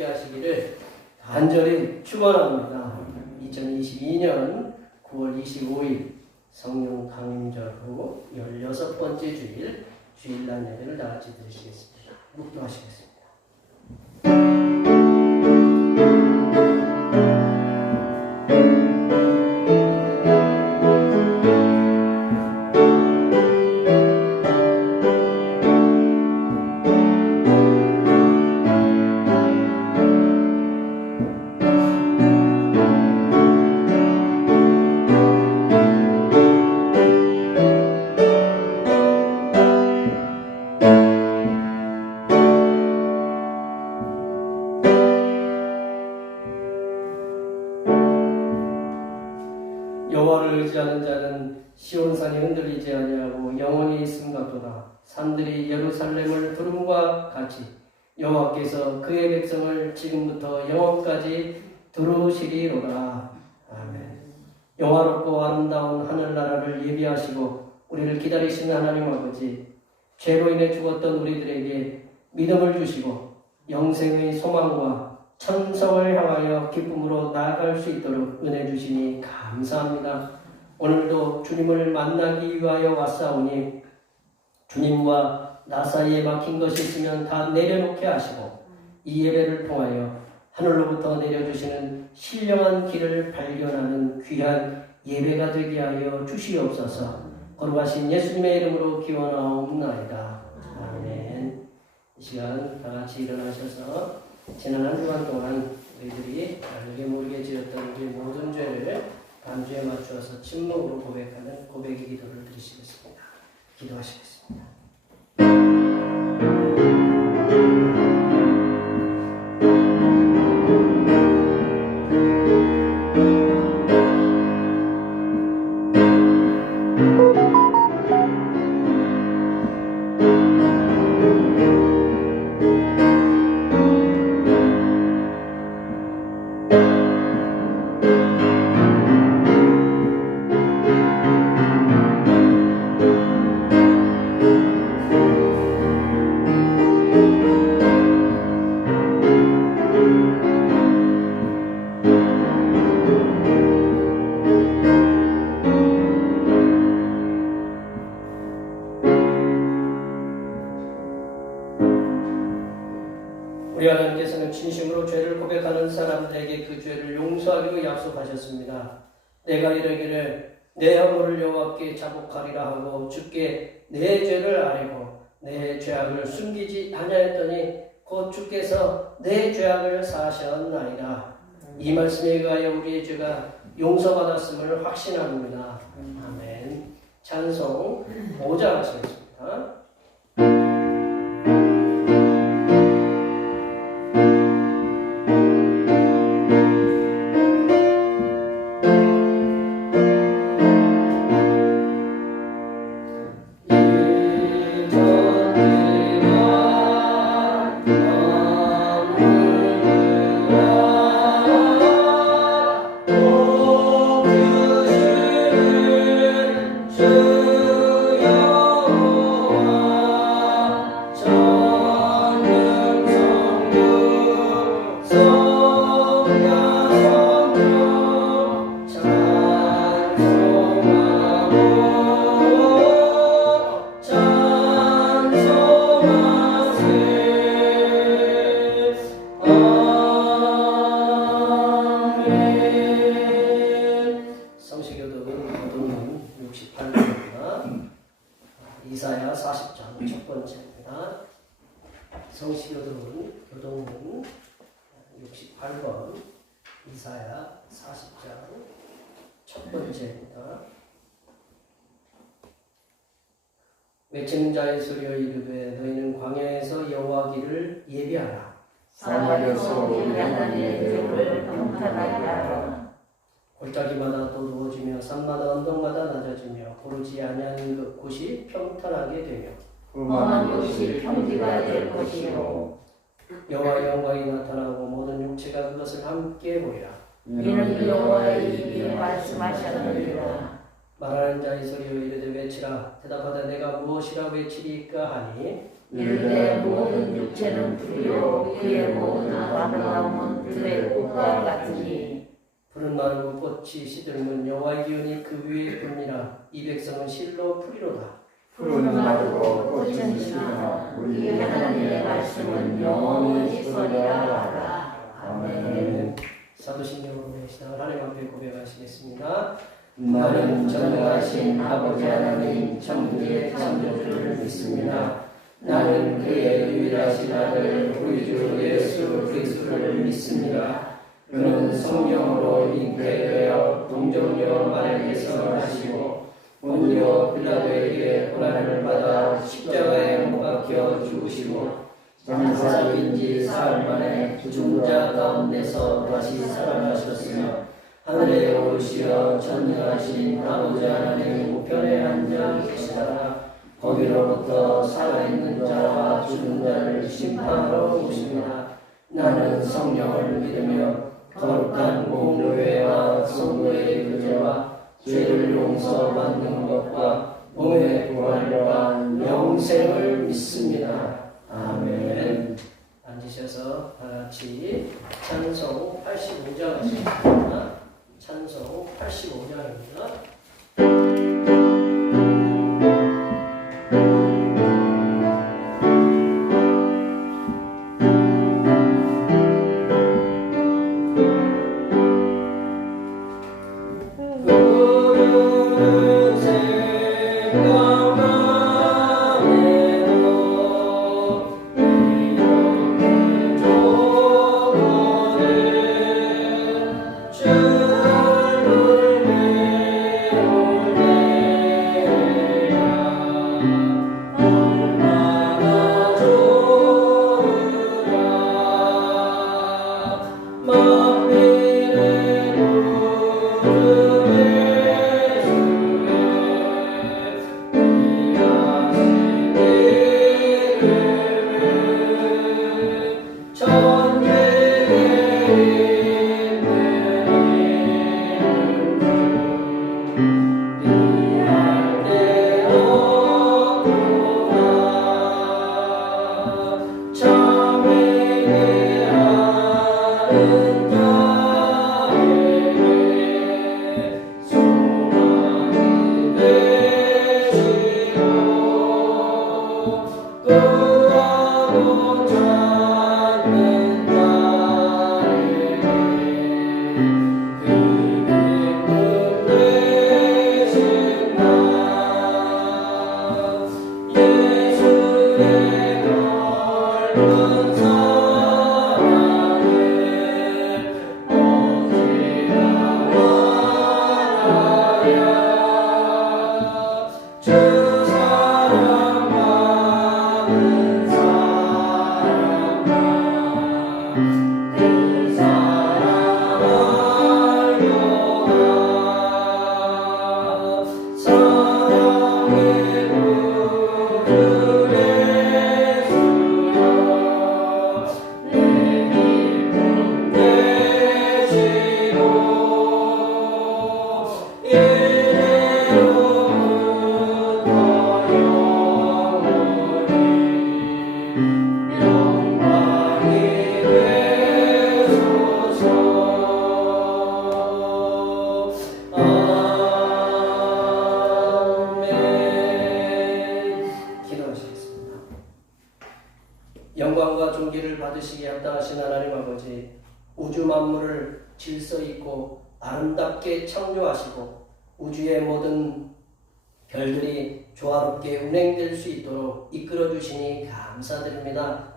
함께 하시기를 간절히 축원합니다. 2022년 9월 25일 성령 강림절 후 16번째 주일 주일날 예배를 다 같이 드리시겠습니다. 묵도하시겠습니다. 여호와를 의지하는 자는 시온산이 흔들리지 아니하고 영원히 있음 같도다. 산들이 예루살렘을 두름과 같이 여호와께서 그의 백성을 지금부터 영원까지 두루시리로다. 아멘. 영화롭고 아름다운 하늘나라를 예비하시고 우리를 기다리시는 하나님 아버지, 죄로 인해 죽었던 우리들에게 믿음을 주시고 영생의 소망과 천성을 향하여 기쁨으로 나아갈 수 있도록 은혜 주시니 감사합니다. 오늘도 주님을 만나기 위하여 왔사오니 주님과 나 사이에 막힌 것이 있으면 다 내려놓게 하시고 이 예배를 통하여 하늘로부터 내려주시는 신령한 길을 발견하는 귀한 예배가 되게 하여 주시옵소서. 거룩하신 예수님의 이름으로 기원하옵나이다. 아멘. 이 시간 다 같이 일어나셔서 지난 한 주간 동안 우리들이 알게 모르게 지었던 우리 모든 죄를 단주에 맞추어서 침묵으로 고백하는 고백의 기도를 드리시겠습니다. 기도하시겠습니다. 우리 하나님께서는 진심으로 죄를 고백하는 사람들에게 그 죄를 용서하기로 약속하셨습니다. 내가 이르기를 내 허물을 여호와께 자복하리라 하고 주께 내 죄를 아뢰고 내 죄악을 숨기지 아니하였더니 곧 주께서 내 죄악을 사하셨나이다. 이 말씀에 의하여 우리의 죄가 용서받았음을 확신합니다. 아멘. 찬송 5장 하시겠습니다. 이사야 40장 첫 번째입니다. 성시교독은 교독문 68번 이사야 40장 첫 번째입니다. 외치는 자의 소리여 이르되 너희는 광야에서 여호와 길을 예비하라. 사마리아에서 우리 하나님의 이름을 경탄하게 하라. 골짜기마다 도두어지며 산마다 언덕마다 낮아지며 고르지 아니하는 그 곳이 평탄하게 되며 험한 곳이 평지가 될 것이요 여호와의 영광이 나타나고 모든 육체가 그것을 함께 보리라. 이는 여호와의 입이 말씀하셨느니라. 말하는 자의 소리여 이르되 외치라. 대답하되 내가 무엇이라 외치리까 하니 이르되 모든 육체는 풀이요 그의 모든 아름다움은 들의 꽃과 같으니 푸른 마르고 꽃이 시들면 여호와의 기운이 그 위에 봅니다. 이 백성은 실로 풀이로다. 푸른 마르고 꽃은 지나 우리 하나님의 말씀은 영원히 있으리라 하라. 아멘. 사도신경으로 시작을 하나님 앞에 고백하시겠습니다. 나는 전능하신 아버지 하나님 천지의 창조주를 믿습니다. 나는 그의 유일하신 아들 우리 주 예수 그리스도를 믿습니다. 그는 성령으로 잉태되어 동정녀 마리아에서 나시고 본디오 빌라도에게 고난을 받아 십자가에 못 박혀 죽으시고 장사인 지 사흘 만에 죽은 자 가운데서 다시 살아나셨으며 하늘에 오르시어 전능하신 아버지 하나님 우편에 앉아 계시다가 거기로부터 살아있는 자와 죽은 자를 심판하러 오십니다. 나는 성령을 믿으며 거룩한 공교회와 성도의 교제와 죄를 용서받는 것과 몸의 부활과 영생을 믿습니다. 아멘. 앉으셔서 다같이 찬송 85장 하시겠습니다. 찬송 85장입니다. 영광과 존귀를 받으시기에 합당하신 하나님 아버지, 우주 만물을 질서 있고 아름답게 창조하시고 우주의 모든 별들이 조화롭게 운행될 수 있도록 이끌어 주시니 감사드립니다.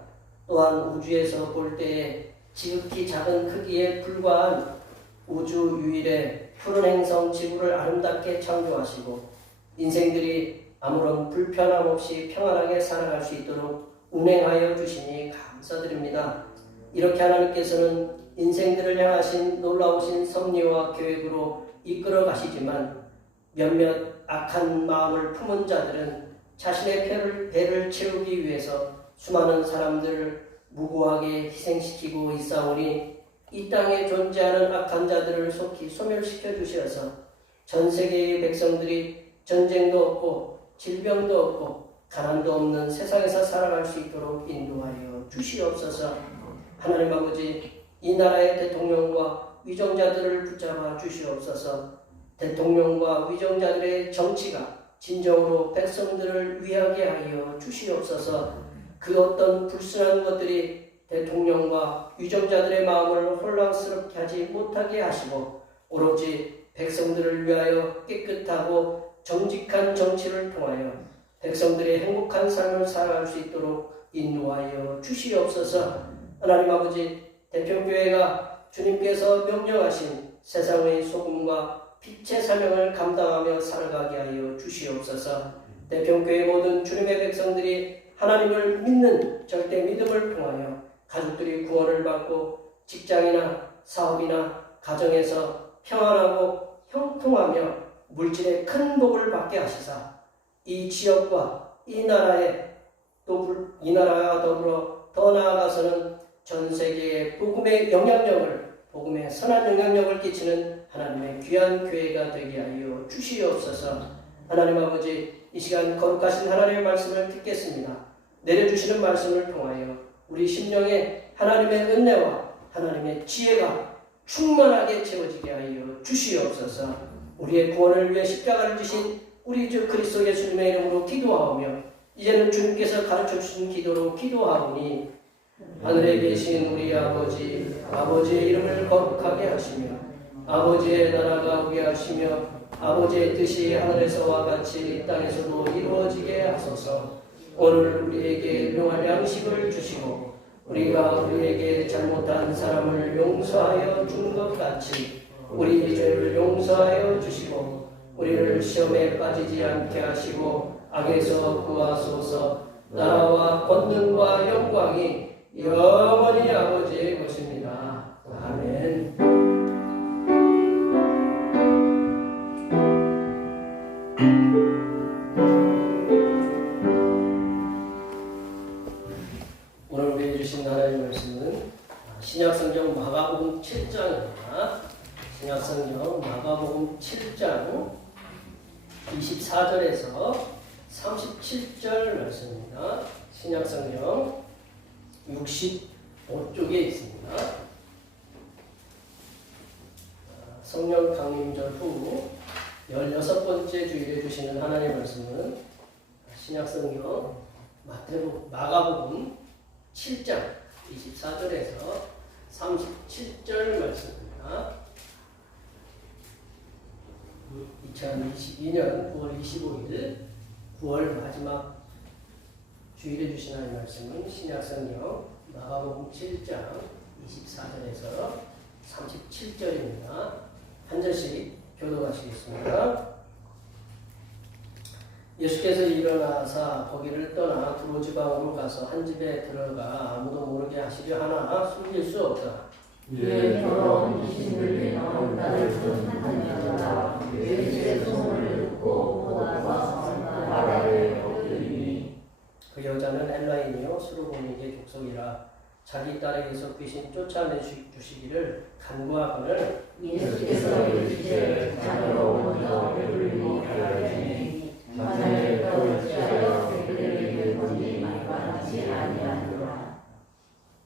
또한 우주에서 볼 때에 지극히 작은 크기에 불과한 우주 유일의 푸른 행성 지구를 아름답게 창조하시고 인생들이 아무런 불편함 없이 평안하게 살아갈 수 있도록 운행하여 주시니 감사드립니다. 이렇게 하나님께서는 인생들을 향하신 놀라우신 섭리와 계획으로 이끌어 가시지만 몇몇 악한 마음을 품은 자들은 자신의 배를 채우기 위해서 수많은 사람들을 무고하게 희생시키고 있사오니 이 땅에 존재하는 악한 자들을 속히 소멸시켜 주셔서 전 세계의 백성들이 전쟁도 없고 질병도 없고 가난도 없는 세상에서 살아갈 수 있도록 인도하여 주시옵소서. 하나님 아버지, 이 나라의 대통령과 위정자들을 붙잡아 주시옵소서. 대통령과 위정자들의 정치가 진정으로 백성들을 위하게 하여 주시옵소서. 그 어떤 불순한 것들이 대통령과 위정자들의 마음을 혼란스럽게 하지 못하게 하시고 오로지 백성들을 위하여 깨끗하고 정직한 정치를 통하여 백성들의 행복한 삶을 살아갈 수 있도록 인도하여 주시옵소서. 하나님 아버지, 대평교회가 주님께서 명령하신 세상의 소금과 빛의 사명을 감당하며 살아가게 하여 주시옵소서. 대평교회 모든 주님의 백성들이 하나님을 믿는 절대 믿음을 통하여 가족들이 구원을 받고 직장이나 사업이나 가정에서 평안하고 형통하며 물질의 큰 복을 받게 하시사 이 지역과 이 나라에 또 이 나라와 더불어 더 나아가서는 전 세계의 복음의 영향력을 복음의 선한 영향력을 끼치는 하나님의 귀한 교회가 되게 하여 주시옵소서. 하나님 아버지, 이 시간 거룩하신 하나님의 말씀을 듣겠습니다. 내려주시는 말씀을 통하여 우리 심령에 하나님의 은혜와 하나님의 지혜가 충만하게 채워지게 하여 주시옵소서. 우리의 구원을 위해 십자가를 지신 우리 주 그리스도 예수님의 이름으로 기도하오며 이제는 주님께서 가르쳐 주신 기도로 기도하오니 하늘에 계신 우리 아버지, 아버지의 이름을 거룩하게 하시며 아버지의 나라가 오게 하시며 아버지의 뜻이 하늘에서와 같이 이 땅에서도 이루어지게 하소서. 오늘 우리에게 용할 양식을 주시고 우리가 우리에게 잘못한 사람을 용서하여 준 것 같이 우리 죄를 용서하여 주시고 우리를 시험에 빠지지 않게 하시고 악에서 구하소서. 나라와 권능과 영광이 영원히 아버지의 것입니다. 아멘. 오늘 우리에게 주신 하나님의 말씀은 신약성경 마가복음 7장입니다. 신약성경 마가복음 7장 24절에서 37절 말씀입니다. 신약성경 65쪽에 있습니다. 성령 강림절 후 16번째 주일에 주시는 하나님의 말씀은 신약성경 마가복음 7장 24절에서 37절 말씀입니다. 2022년 9월 25일 9월 마지막 주일에 주신 하나님의 말씀은 신약성경 마가복음 7장 24절에서 37절입니다. 한 절씩 교독하시겠습니다. 예수께서 일어나사 거기를 떠나 두로 지방으로 가서 한 집에 들어가 아무도 모르게 하시려 하나 숨길 수 없다. 예, 더러운 귀신들이 나온다를 듣는 여자가 예수의 소문을 듣고 보다가 바다를 걷더니 그 여자는 엘라인이요 수르보니게 족속이라 자기 딸에게서 귀신 쫓아내주시기를 간구하거늘 예수께서 이르시되 자녀로 먼저 배불리고 가라니 자녀를 어찌하여 배불리게 보니 말하지 아니하노라.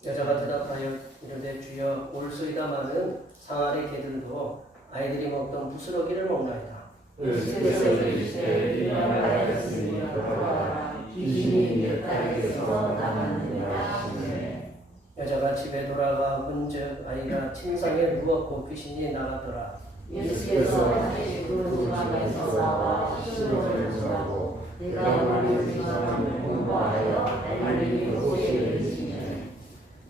여자가 대답하여 이르되 주여 올소이다마는 상아리 개들도 아이들이 먹던 부스러기를 먹나이다. 예수께서 이르시되 일어나였으니 돌아가라. 귀신이 내 딸에게서 나갔느니라 하시매 여자가 집에 돌아가 본즉 아이가 침상에 누웠고 귀신이 나가더라. 예수께서 다시 그 지방에서 나와 스스로를 전하고 내가 말하는 사람을 공부하여 알리니 곳에 이르시매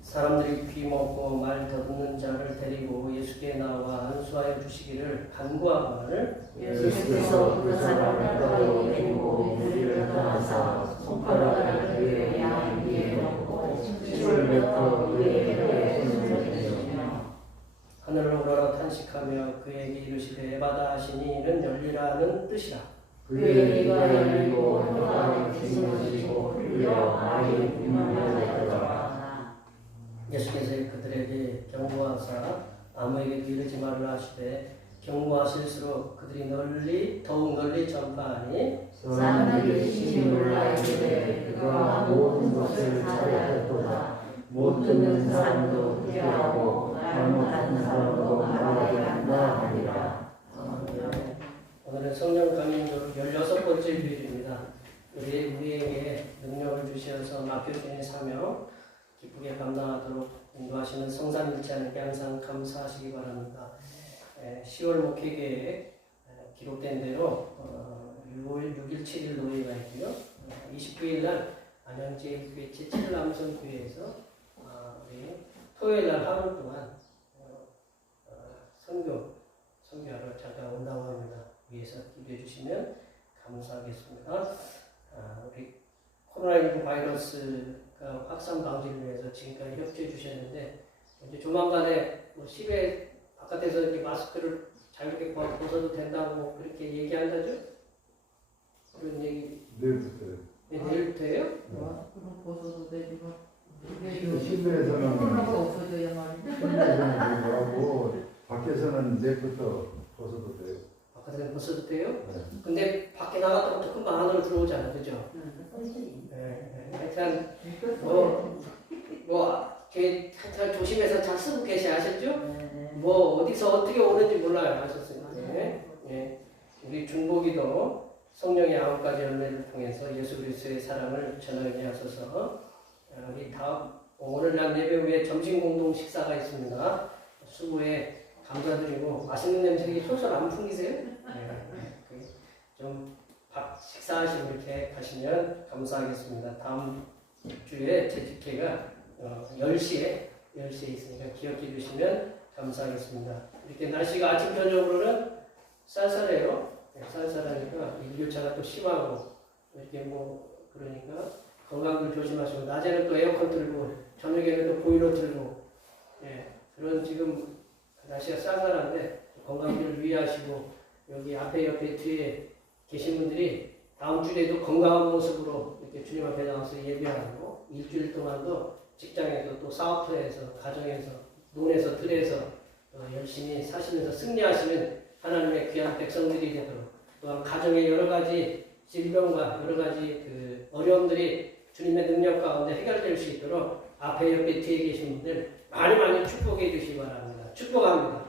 사람들이 귀 먹고 말 더듬는 자를 데리고 예수께 나와 안수하여 주시기를 간구하거늘 예수께서 그 사람을 떠나고 데리고 우리를 떠나서 손가락을 그의 양 위에 놓고 침을 뱉어 그의 혀에 손을 대시며 하늘을 우러러 탄식하며 그에게 이르시되 받아 하시니 이는 열리라는 뜻이라. 그의 입가 열리고 혀가 뒤집어지고 흘려 아이 분명하였더라. 예수께서 그들에게 경고하사 아무에게도 이르지 말라 하시되 경고하실수록 그들이 더욱 널리 전파하니 사람들이 진심으로 알기를 그가 모든 것을 잘하였도다. 못 듣는 사람도 듣게 하고 말 못하는 사람도 말하게 한다 하니라. 오늘은 성령 강림절 16번째 주일입니다. 우리에게 능력을 주시어서 맡겨주신 사명 기쁘게 감당하도록 인도하시는 성삼일체 하나님께 항상 감사하시기 바랍니다. 10월 목회계획 기록된 대로 6일 7일 노예가 있고요. 29일 날 안양제일교회 제7남성교회에서 우리 토요일 날 하루 동안 선교하러 잠깐 온다고 합니다. 위에서 기도해 주시면 감사하겠습니다. 우리 코로나19 바이러스가 확산 방지를 위해서 지금까지 협조해 주셨는데 이제 조만간에 10회 바깥에서 이렇게 마스크를 자유롭게 벗어도 된다고 그렇게 얘기한다죠? 그런 얘기 내일부터요. 네, 내일부터예요? 그럼 벗어도 되지 뭐. 실내에서는 코로나가 없어져야 말이야. 하고 밖에서는 내일부터 벗어도 돼요. 바깥에서 벗어도 돼요? 네. 근데 밖에 나갔다가 금방 안으로 들어오잖아, 그죠? 하여튼 하여튼 조심해서 잘 쓰고 계셔야셨죠? 뭐 어디서 어떻게 오는지 몰라요, 하셨습니다. 예. 우리 중보기도 성령의 9가지 열매를 통해서 예수 그리스도의 사랑을 전하게 하소서. 우리 다음 오늘날 예배 후에 점심 공동 식사가 있습니다. 수고에 감사드리고 맛있는 냄새 솔솔 안 풍기세요? 좀 식사하시고 이렇게 가시면 감사하겠습니다. 다음 주에 제 집회가 10시에 있으니까 기억해 주시면 감사하겠습니다. 이렇게 날씨가 아침 저녁으로는 쌀쌀해요. 쌀쌀하니까 일교차가 또 심하고 이렇게 그러니까 건강들 조심하시고 낮에는 또 에어컨 틀고 저녁에는 또 보일러 틀고 그런 지금 날씨가 쌀쌀한데 건강들 유의하시고 여기 옆에 뒤에 계신 분들이 다음 주에도 건강한 모습으로 이렇게 주님 앞에 나와서 예배하고 일주일 동안도 직장에서 또 사업터에서 가정에서 논에서 들에서 열심히 사시면서 승리하시는 하나님의 귀한 백성들이 되도록 또한 가정의 여러 가지 질병과 여러 가지 그 어려움들이 주님의 능력 가운데 해결될 수 있도록 앞에 옆에 뒤에 계신 분들 많이 축복해 주시기 바랍니다. 축복합니다.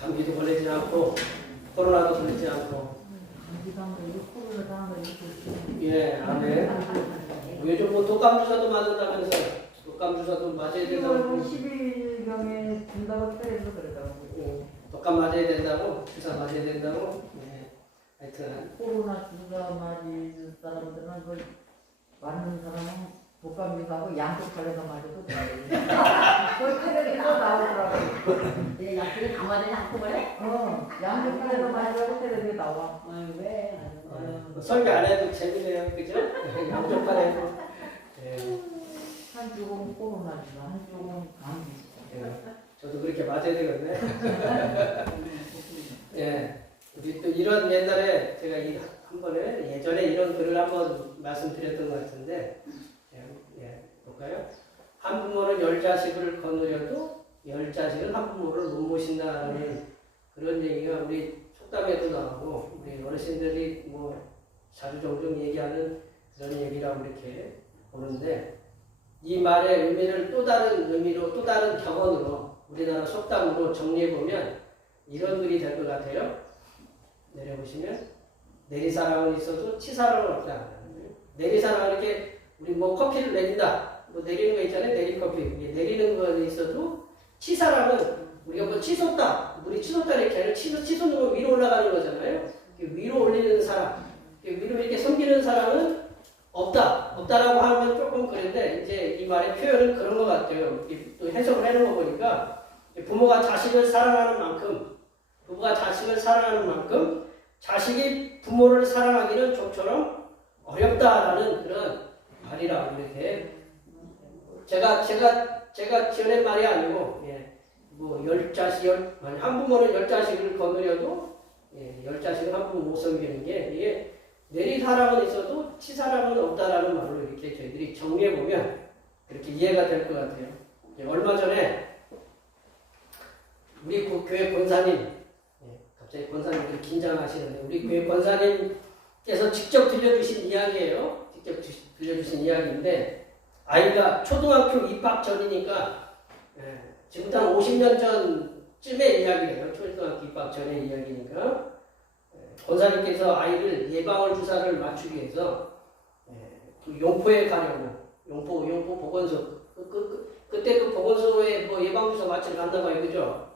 감기도 걸리지 않고 코로나도 걸리지 않고 아멘. 요즘 독감 주사도 맞는다면서 독감 주사도 맞아야 된다고 10일경에 준다고 해서 그러더라고. 독감 맞아야 된다고 주사 맞아야 된다고 하여튼 코로나 주사 맞은 사람들은 그걸 맞는 사람은 독감 주사하고 양쪽 팔려서 맞아도 돼. 그걸 텔레비에서 나오더라고. 약속에 다 맞으냐 않고 그래? 양쪽 팔려서 맞으라고 텔레비에 나와. 왜? 설교 안 해도 재미네요, 그죠? 양쪽 팔에도 한쪽은 코로나 주사, 한쪽은 감기 주사. 저도 그렇게 맞아야 되겠네. 우리 또 이런 옛날에 제가 한 번에 예전에 이런 글을 한번 말씀드렸던 것 같은데 볼까요? 한 부모는 10자식을 거느려도 10자식은 한 부모를 못 모신다는 그런 얘기가 우리 속담에도 나오고 우리 어르신들이 뭐 자주 종종 얘기하는 그런 얘기라고 이렇게 보는데 이 말의 의미를 또 다른 의미로 또 다른 격언으로 우리나라 속담으로 정리해 보면 이런 글이 될 것 같아요. 내려보시면 내리사랑은 있어도 치사랑은 없다. 내리사랑은 이렇게 우리 뭐 커피를 내린다. 뭐 내리는 거 있잖아요. 내리커피. 내리는 거에 있어도 치사랑은 우리가 뭐 치솟다. 물이 치솟다 이렇게 아니라 치솟는 거 위로 올라가는 거잖아요. 위로 올리는 사랑. 위로 이렇게 섬기는 사랑은 없다. 없다라고 하면 조금 그런데 이제 이 말의 표현은 그런 것 같아요. 또 해석을 해놓은 거 보니까 부모가 자식을 사랑하는 만큼 부부가 자식을 사랑하는 만큼 자식이 부모를 사랑하기는 좀처럼 어렵다라는 그런 말이라고 이렇게 제가 지어낸 말이 아니고 뭐 10자식 한 부모는 10자식을 거느려도 10자식은 한 부모 못 섬기는 게 이게 내리사랑은 있어도 치사랑은 없다라는 말로 이렇게 저희들이 정리해 보면 그렇게 이해가 될 것 같아요. 얼마 전에 우리 교회 권사님 갑자기 권사님들이 긴장하시는데 우리 교회 권사님께서 직접 들려주신 이야기예요. 직접 들려주신 이야기인데 아이가 초등학교 입학 전이니까 지금부터 한 50년 전쯤의 이야기예요. 초등학교 입학 전의 이야기니까 권사님께서 아이를 예방을 주사를 맞추기 위해서 그 용포에 가려고 용포 보건소 그때 그 보건소에 뭐 예방주사 맞추러 간다고 해요. 그죠?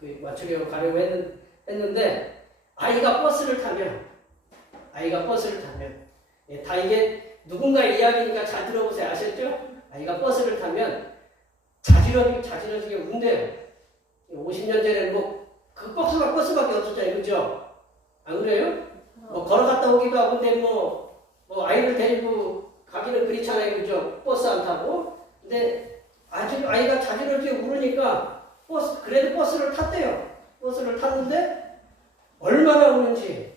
그 맞추려고 가려고 했는데 아이가 버스를 타면 다 이게 누군가의 이야기니까 잘 들어보세요. 아셨죠? 아이가 버스를 타면 자지러지게 운대요. 50년 전에는 뭐 그 버스밖에 없었잖아요. 그죠? 안 그래요? 뭐 걸어갔다 오기도 하고 근데 뭐 아이를 데리고 가기는 그렇잖아요. 그죠? 버스 안 타고. 근데 아주 아이가 자지러지게 울으니까 그래도 버스를 탔대요. 버스를 탔는데 얼마나 우는지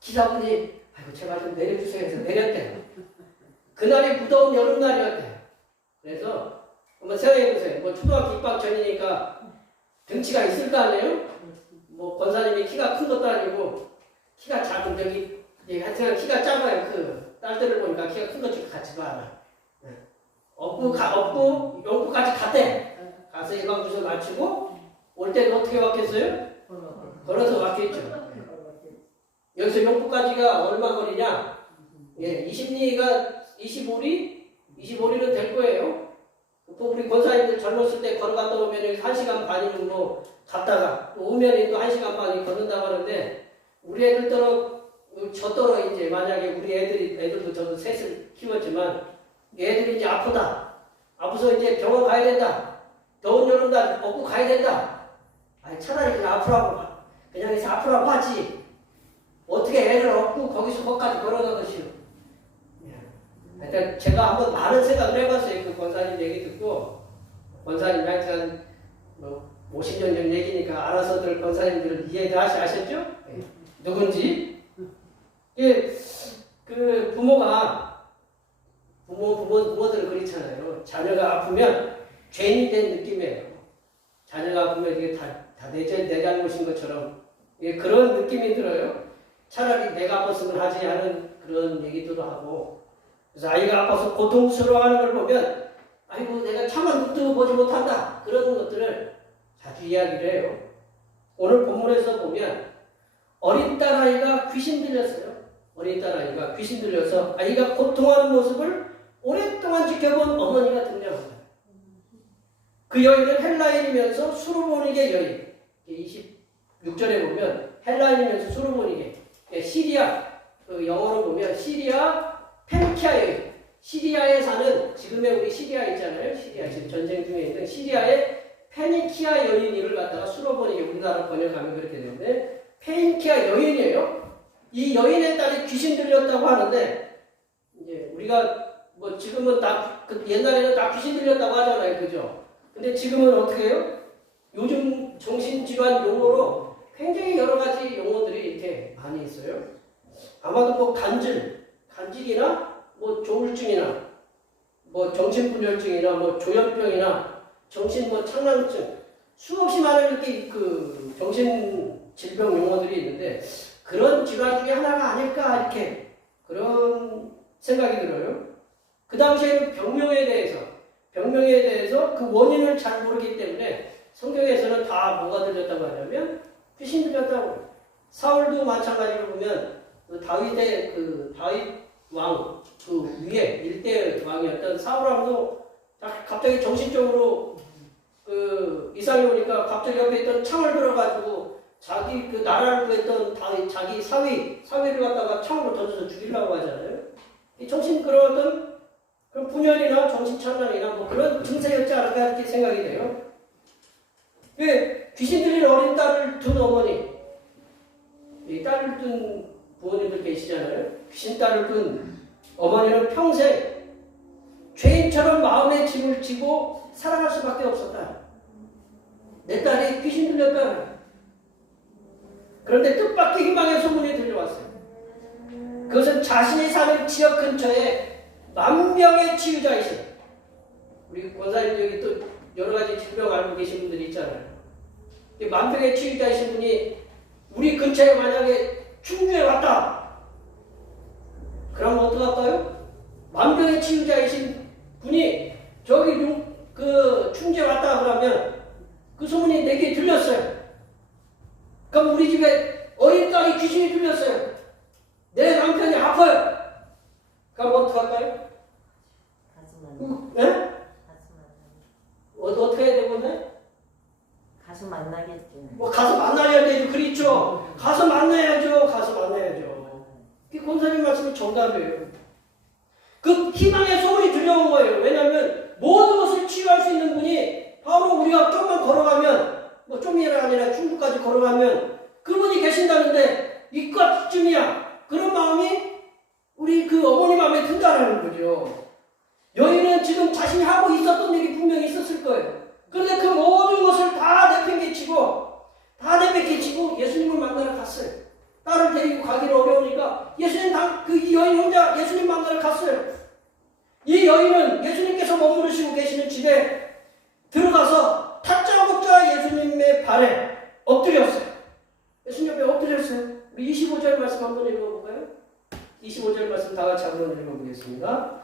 기사분이 아이고 제발 좀 내려주세요 해서 내렸대요. 그날이 무더운 여름날이었대요. 그래서 한번 생각해보세요. 뭐 초등학교 입학 전이니까 등치가 있을 거 아니에요? 뭐 권사님이 키가 큰 것도 아니고 키가 작은 저기 하여튼 키가 작아요. 그 딸들을 보니까 키가 큰 것 같이 봐. 업고 용포까지 갔대. 가서 예방주사 맞추고 올 때는 어떻게 왔겠어요? 걸어서 왔겠죠. 여기서 용포까지가 얼마 거리냐? 25리는 될 거예요. 또 우리 권사님들 젊었을 때 걸어갔다 오면 1시간 반이면 뭐 갔다가 또 오면 또 1시간 반이 걷는다고 하는데 우리 저더러 이제 만약에 우리 애들도 저도 셋을 키웠지만 애들이 이제 아파서 이제 병원 가야 된다. 더운 여름날 업고 가야 된다. 아니 차라리 그냥 아프라고 하지. 어떻게 애를 업고 거기까지 걸어가겠어요. 하여튼 제가 한번 많은 생각을 해봤어요. 그 권사님 얘기 듣고 권사님 하여튼 뭐 50년 전 얘기니까 알아서들 권사님들 이해를 아셨죠? 누군지. 그 부모들은 그렇잖아요. 자녀가 아프면 죄인이 된 느낌이에요. 자녀가 아프면 이게 다 내 잘못인 것처럼 그런 느낌이 들어요. 차라리 내가 아팠으면 하지 하는 그런 얘기도 하고. 그래서 아이가 아파서 고통스러워하는 걸 보면 아이고 내가 차마 눈뜨고 보지 못한다. 그런 것들을 자주 이야기를 해요. 오늘 본문에서 보면 어린 딸아이가 귀신 들렸어요. 어린 딸아이가 귀신 들려서 아이가 고통하는 모습을 오랫동안 지켜본 어머니가 등장합니다. 그 여인은 헬라인이면서 수르보니게 여인. 26절에 보면 헬라인이면서 수르보니게 시리아, 그 영어로 보면 시리아 페니키아 여인. 시리아에 사는 지금의 우리 시리아 있잖아요. 시리아 지금 전쟁 중에 있는 시리아의 페니키아 여인을 갖다가 수르보니게 우리나라 번역하면 그렇게 되는데 페니키아 여인이에요. 이 여인의 딸이 귀신 들렸다고 하는데 이제 우리가 뭐 지금은 옛날에는 다 귀신 들렸다고 하잖아요. 그죠? 근데 지금은 어떻게 해요? 요즘 정신질환 용어로 굉장히 여러 가지 용어들이 이렇게 많이 있어요. 아마도 뭐 간질이나 뭐 조울증이나 뭐 정신분열증이나 뭐 조현병이나 정신 뭐 착란증 수없이 많은 이렇게 그 정신질병 용어들이 있는데 그런 질환 중에 하나가 아닐까 이렇게 그런 생각이 들어요. 그 당시에는 병명에 대해서 그 원인을 잘 모르기 때문에 성경에서는 다 뭐가 들렸다고 하냐면 귀신 들렸다고 해요. 사울도 마찬가지로 보면 그 다윗 왕 그 위에 일대 왕이었던 사울 왕도 갑자기 정신적으로 그 이상이 오니까 갑자기 옆에 있던 창을 들어가지고 자기 그 나라를 구했던 자기 사위를 갖다가 창으로 던져서 죽이려고 하잖아요. 이 정신 그런 분열이나 정신 착란이나 뭐 그런 증세였지 않을까 이렇게 생각이 돼요. 왜 귀신 들린 어린 딸을 둔 어머니, 이 딸을 둔 부모님들 계시잖아요. 귀신 딸을 둔 어머니는 평생 죄인처럼 마음의 짐을 지고 살아갈 수밖에 없었다. 내 딸이 귀신 들렸다. 그런데 뜻밖의 희망의 소문이 들려왔어요. 그것은 자신이 사는 지역 근처에 만병의 치유자이신, 우리 권사님 여기 또 여러 가지 질병 알고 계신 분들이 있잖아요. 이 만병의 치유자이신 분이 우리 근처에 만약에 충주에 왔다. 그럼 어떡할까요? 만병의 치유자이신 분이 저기 그 충주에 왔다 그러면 그 소문이 내게 들렸어요. 그럼 우리 집에 어린 딸이 귀신이 들렸어요. 내 남편이 아파요. 그럼 어떡할까요? 네? 어떻게 해야 되겠네? 가서 만나겠지. 뭐 가서 만나야 되죠. 그렇죠. 가서 만나야죠. 이 권사님 말씀이 정답이에요. 그 희망의 소문이 들려온 거예요. 왜냐하면 모든 것을 치유할 수 있는 분이 바로 우리가 좀만 걸어가면, 뭐 좀이 아니라 충북까지 걸어가면 그분이 계신다는데 이것쯤이야. 그런 마음이 우리 그 어머니 마음에 든다는 거죠. 여인은 지금 자신이 하고 있었던 일이 분명히 있었을 거예요. 그런데 그 모든 것을 다 내팽개치고 예수님을 만나러 갔어요. 딸을 데리고 가기는 어려우니까 이 여인 혼자 예수님 만나러 갔어요. 이 여인은 예수님께서 머무르시고 계시는 집에 들어가서 다짜고짜 예수님의 발에 엎드렸어요. 예수님 옆에 엎드렸어요. 우리 25절 말씀 한번 읽어볼까요? 25절 말씀 다 같이 한번 읽어보겠습니다.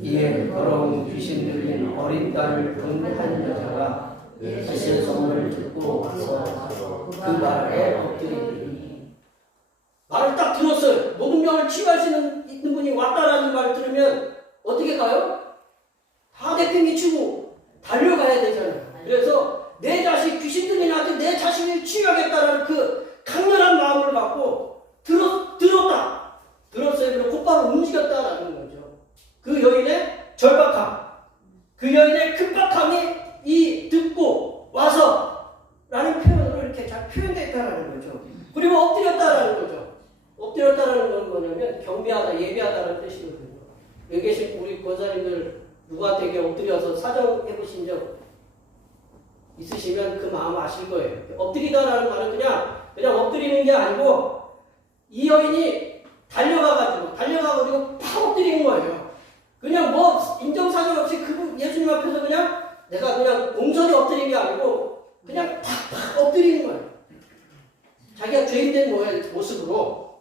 이에 더러운 귀신 들린 어린 딸을 둔 한 여자가 예수의 소문을 듣고 와서 그 발에 엎드리니, 말을 딱 들었어요. 모든 병을 치유할 수 있는 분이 왔다라는 말을 들으면 어떻게 가요? 다 내팽개치고 달려가야 되잖아요. 그래서 내 자식 귀신 들린 아들 내 자식을 치유하겠다는 그 강렬한 마음을 갖고 들었어요. 그리고 곧바로 움직였다라는 거죠. 그 여인의 절박함, 그 여인의 급박함이 이 듣고 와서 라는 표현으로 이렇게 잘 표현되어 있다는 거죠. 그리고 엎드렸다라는 거죠. 엎드렸다라는 건 뭐냐면 경배하다, 예배하다라는 뜻이거든요. 여기 계신 우리 권사님들 누구한테 엎드려서 사정해 보신 적 있으시면 그 마음 아실 거예요. 엎드리다라는 말은 그냥 엎드리는 게 아니고 이 여인이 달려가가지고 팍 엎드린 거예요. 그냥 뭐 인정사정 없이 그분 예수님 앞에서 내가 그냥 공손히 엎드린 게 아니고 그냥 팍 엎드리는 거예요. 자기가 죄인된 모습으로.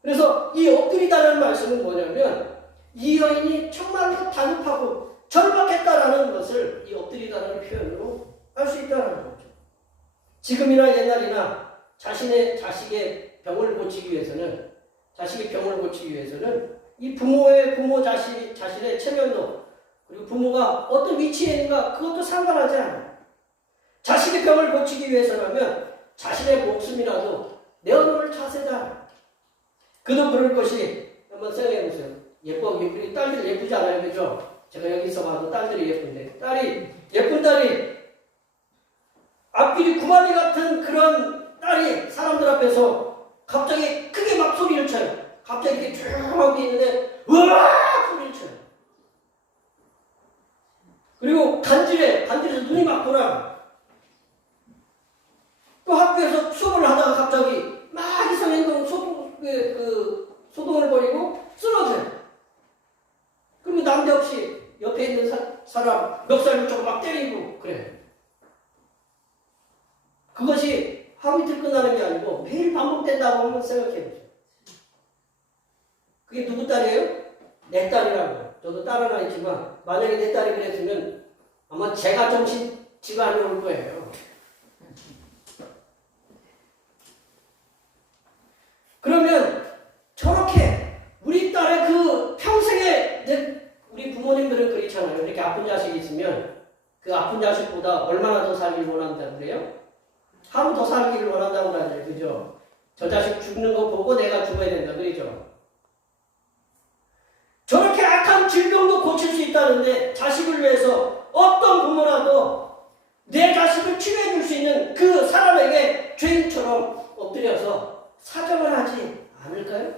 그래서 이 엎드리다라는 말씀은 뭐냐면 이 여인이 정말로 다급하고 절박했다라는 것을 이 엎드리다라는 표현으로 할 수 있다는 거죠. 지금이나 옛날이나 자식의 병을 고치기 위해서는 이 부모 자신의 체면도, 그리고 부모가 어떤 위치에 있는가 그것도 상관하지 않아요. 자식의 병을 고치기 위해서라면 자신의 목숨이라도 내어놓을 자세다. 그도 그럴 것이, 한번 생각해 보세요. 우리 딸들 예쁘지 않아요? 그죠? 제가 여기서 봐도 딸들이 예쁜데, 예쁜 딸이 앞길이 구마리 같은 그런 딸이 사람들 앞에서 갑자기 크게 막 소리를 쳐요. 갑자기 이렇게 조용하게 있는데 으아 소리를 쳐요. 그리고 간질해서 눈이 막 돌아요. 또 학교에서 수업을 하다가 갑자기 막 이상한 행동, 소동을 벌이고 쓰러져요. 그리고 남대없이 옆에 있는 사람 멱살을 조금 막 때리고 그래요. 그것이 하루 이틀 끝나는 게 아니고 매일 반복된다고 한번 생각해 보죠. 그게 누구 딸이에요? 내 딸이라고. 저도 딸 하나 있지만 만약에 내 딸이 그랬으면 아마 제가 정신 집안에 올 거예요. 그러면 저렇게 우리 딸의 그 평생에 우리 부모님들은 그렇잖아요. 이렇게 아픈 자식이 있으면 그 아픈 자식보다 얼마나 더 살기를 원한다고 그래요? 하루 더 살기를 원한다고 그러잖아요. 그죠? 저 자식 죽는 거 보고 내가 죽어야 된다. 그러죠? 저렇게 악한 질병도 고칠 수 있다는데 자식을 위해서 어떤 부모라도 내 자식을 치료해 줄 수 있는 그 사람에게 죄인처럼 엎드려서 사정을 하지 않을까요?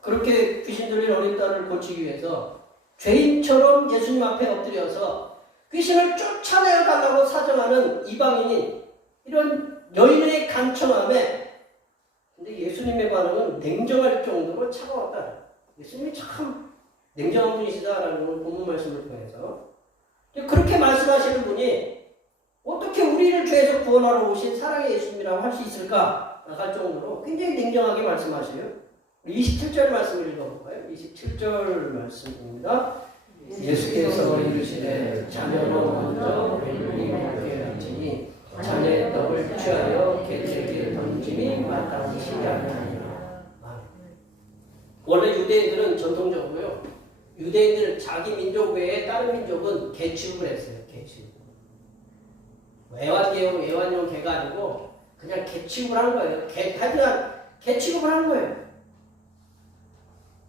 그렇게 귀신 들린 어린 딸을 고치기 위해서 죄인처럼 예수님 앞에 엎드려서 귀신을 쫓아내어 달라고 사정하는 이방인이 이런 여인의 간청함에 근데 예수님의 반응은 냉정할 정도로 차가웠다. 예수님이 참 냉정한 분이시다라는 걸 본문 말씀을 통해서 그렇게 말씀하시는 분이 어떻게 우리를 죄에서 구원하러 오신 사랑의 예수님이라고 할 수 있을까 할 정도로 굉장히 냉정하게 말씀하세요. 27절 말씀을 읽어볼까요? 27절 말씀입니다. 예수께서 이르시되 자녀로 먼저 배불리 먹게 할지니 자녀의 떡을 취하여 개들에게 던짐이 마땅치 아니하니라. 원래 유대인들은 전통적으로요. 유대인들 자기 민족 외에 다른 민족은 개 취급을 했어요. 개 취급. 애완용 개가 아니고 그냥 개 취급을 한 거예요. 하여간 개 취급을 한 거예요.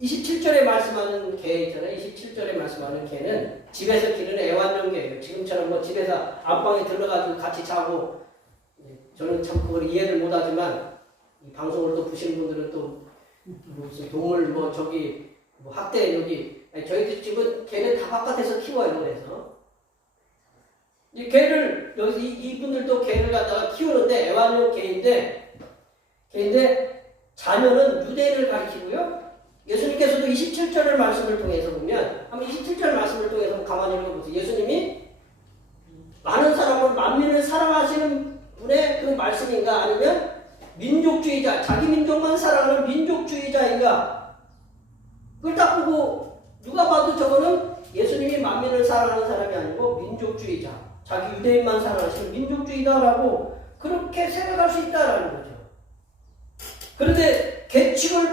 27절에 말씀하는 개 있잖아요. 27절에 말씀하는 개는 집에서 기르는 애완용 개예요. 지금처럼 뭐 집에서 안방에 들어가지고 같이 자고 저는 참 그걸 이해를 못하지만 이 방송을 또 보시는 분들은 또 무슨 동물 뭐 저기 뭐 학대 여기 저희 집은 개는 다 바깥에서 키워요. 그래서 이 개를 여기서 이분들도 개를 갖다가 키우는데 애완용 개인데 자녀는 유대인을 가리키고요. 예수님께서도 27절의 말씀을 통해서 보면 한번 27절 말씀을 통해서 가만히 읽어보세요. 예수님이 많은 사람을 만민을 사랑하시는 분의 그 말씀인가 아니면 민족주의자 자기 민족만 사랑하는 민족주의자인가 그걸 딱 보고 누가 봐도 저거는 예수님이 만민을 사랑하는 사람이 아니고 민족주의자 자기 유대인만 사랑하시는 민족주의다라고 그렇게 생각할 수 있다라는 거죠. 그런데 계축을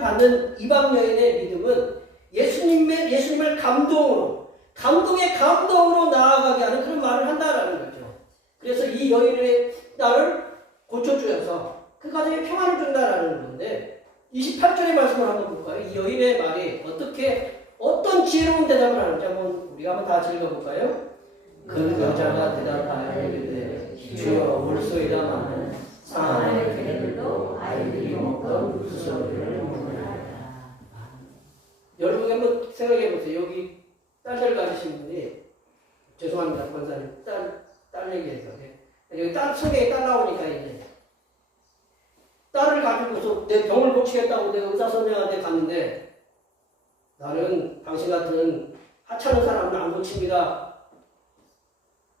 받는 이방 여인의 믿음은 예수님을 감동의 감동으로 나아가게 하는 그런 말을 한다라는 거죠. 그래서 이 여인의 딸을 고쳐주어서 그 가정에 평안을 준다라는 건데 28절의 말씀을 한번 볼까요? 이 여인의 말이 어떤 지혜로운 대답을 하는지 우리가 한번 다 읽어볼까요? 그 여자가 대답하여 이르되 주여 올소이다마는 상하의 개들도 아이들이 먹던 그 소리를 먹으리이다. 여러분 한번 생각해 보세요. 여기 딸들 가지신 분이 죄송합니다 권사님 딸 얘기해서 여기 딸 소개에 딸 나오니까 이제 딸을 가지고서 내 병을 고치겠다고 내가 의사선생한테 갔는데 나는 당신 같은 하찮은 사람은 안 고칩니다.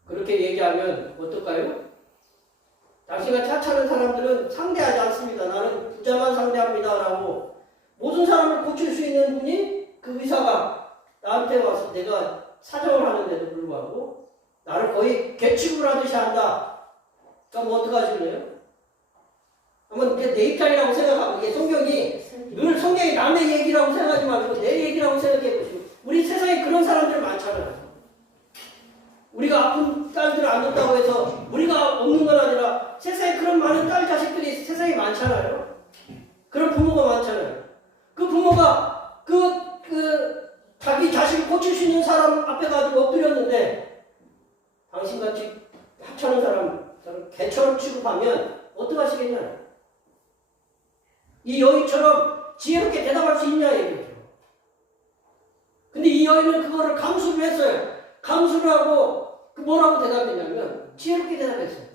그렇게 얘기하면 어떨까요? 당신같이 하찮은 사람들은 상대하지 않습니다. 나는 부자만 상대합니다. 라고 모든 사람을 고칠 수 있는 분이 그 의사가 나한테 와서 내가 사정을 하는데도 불구하고 나를 거의 개취급을 하듯이 한다. 그럼 뭐 어떡하실래요? 한번 내 입장이라고 생각하고 이게 성경이 남의 얘기라고 생각하지 말고 내 얘기라고 생각해 보시고 우리 세상에 그런 사람들 많잖아요. 우리가 아픈 딸들을 안 뒀다고 해서 우리가 없는 건 아니라 세상에 그런 많은 딸 자식들이 세상에 많잖아요. 그런 부모가 많잖아요. 그 부모가 자기 자식을 고칠 수 있는 사람 앞에 가지고 엎드렸는데 당신같이 하찮은 사람 개처럼 취급하면 어떡하시겠냐. 이 여인처럼 지혜롭게 대답할 수 있냐 이거죠. 근데 이 여인은 그거를 감수를 했어요. 감수를 하고 뭐라고 대답했냐면 지혜롭게 대답했어요.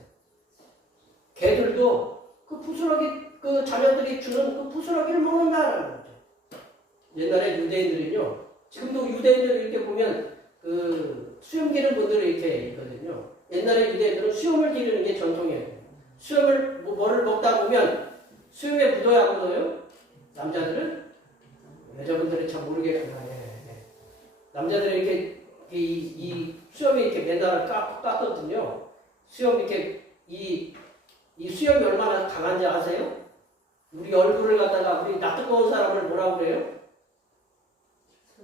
개들도 그 부스러기 그 자녀들이 주는 그 부스러기를 먹는다라는 거죠. 옛날에 유대인들은요. 지금도 유대인들 이렇게 보면 그 수염 기는 분들이 이렇게 있거든요. 뭐냐면요. 옛날에 유대인들은 수염을 기르는 게 전통이에요. 수염을 뭐를 먹다 보면 수염에 묻어야 안 묻어요? 남자들은? 여자분들은 참 모르겠구나. 예. 남자들은 이렇게 이 수염이 이렇게 매달 깎거든요. 수염 이렇게 이 수염이 얼마나 강한지 아세요? 우리 얼굴을 갖다가 우리 낯뜨거운 사람을 뭐라고 그래요?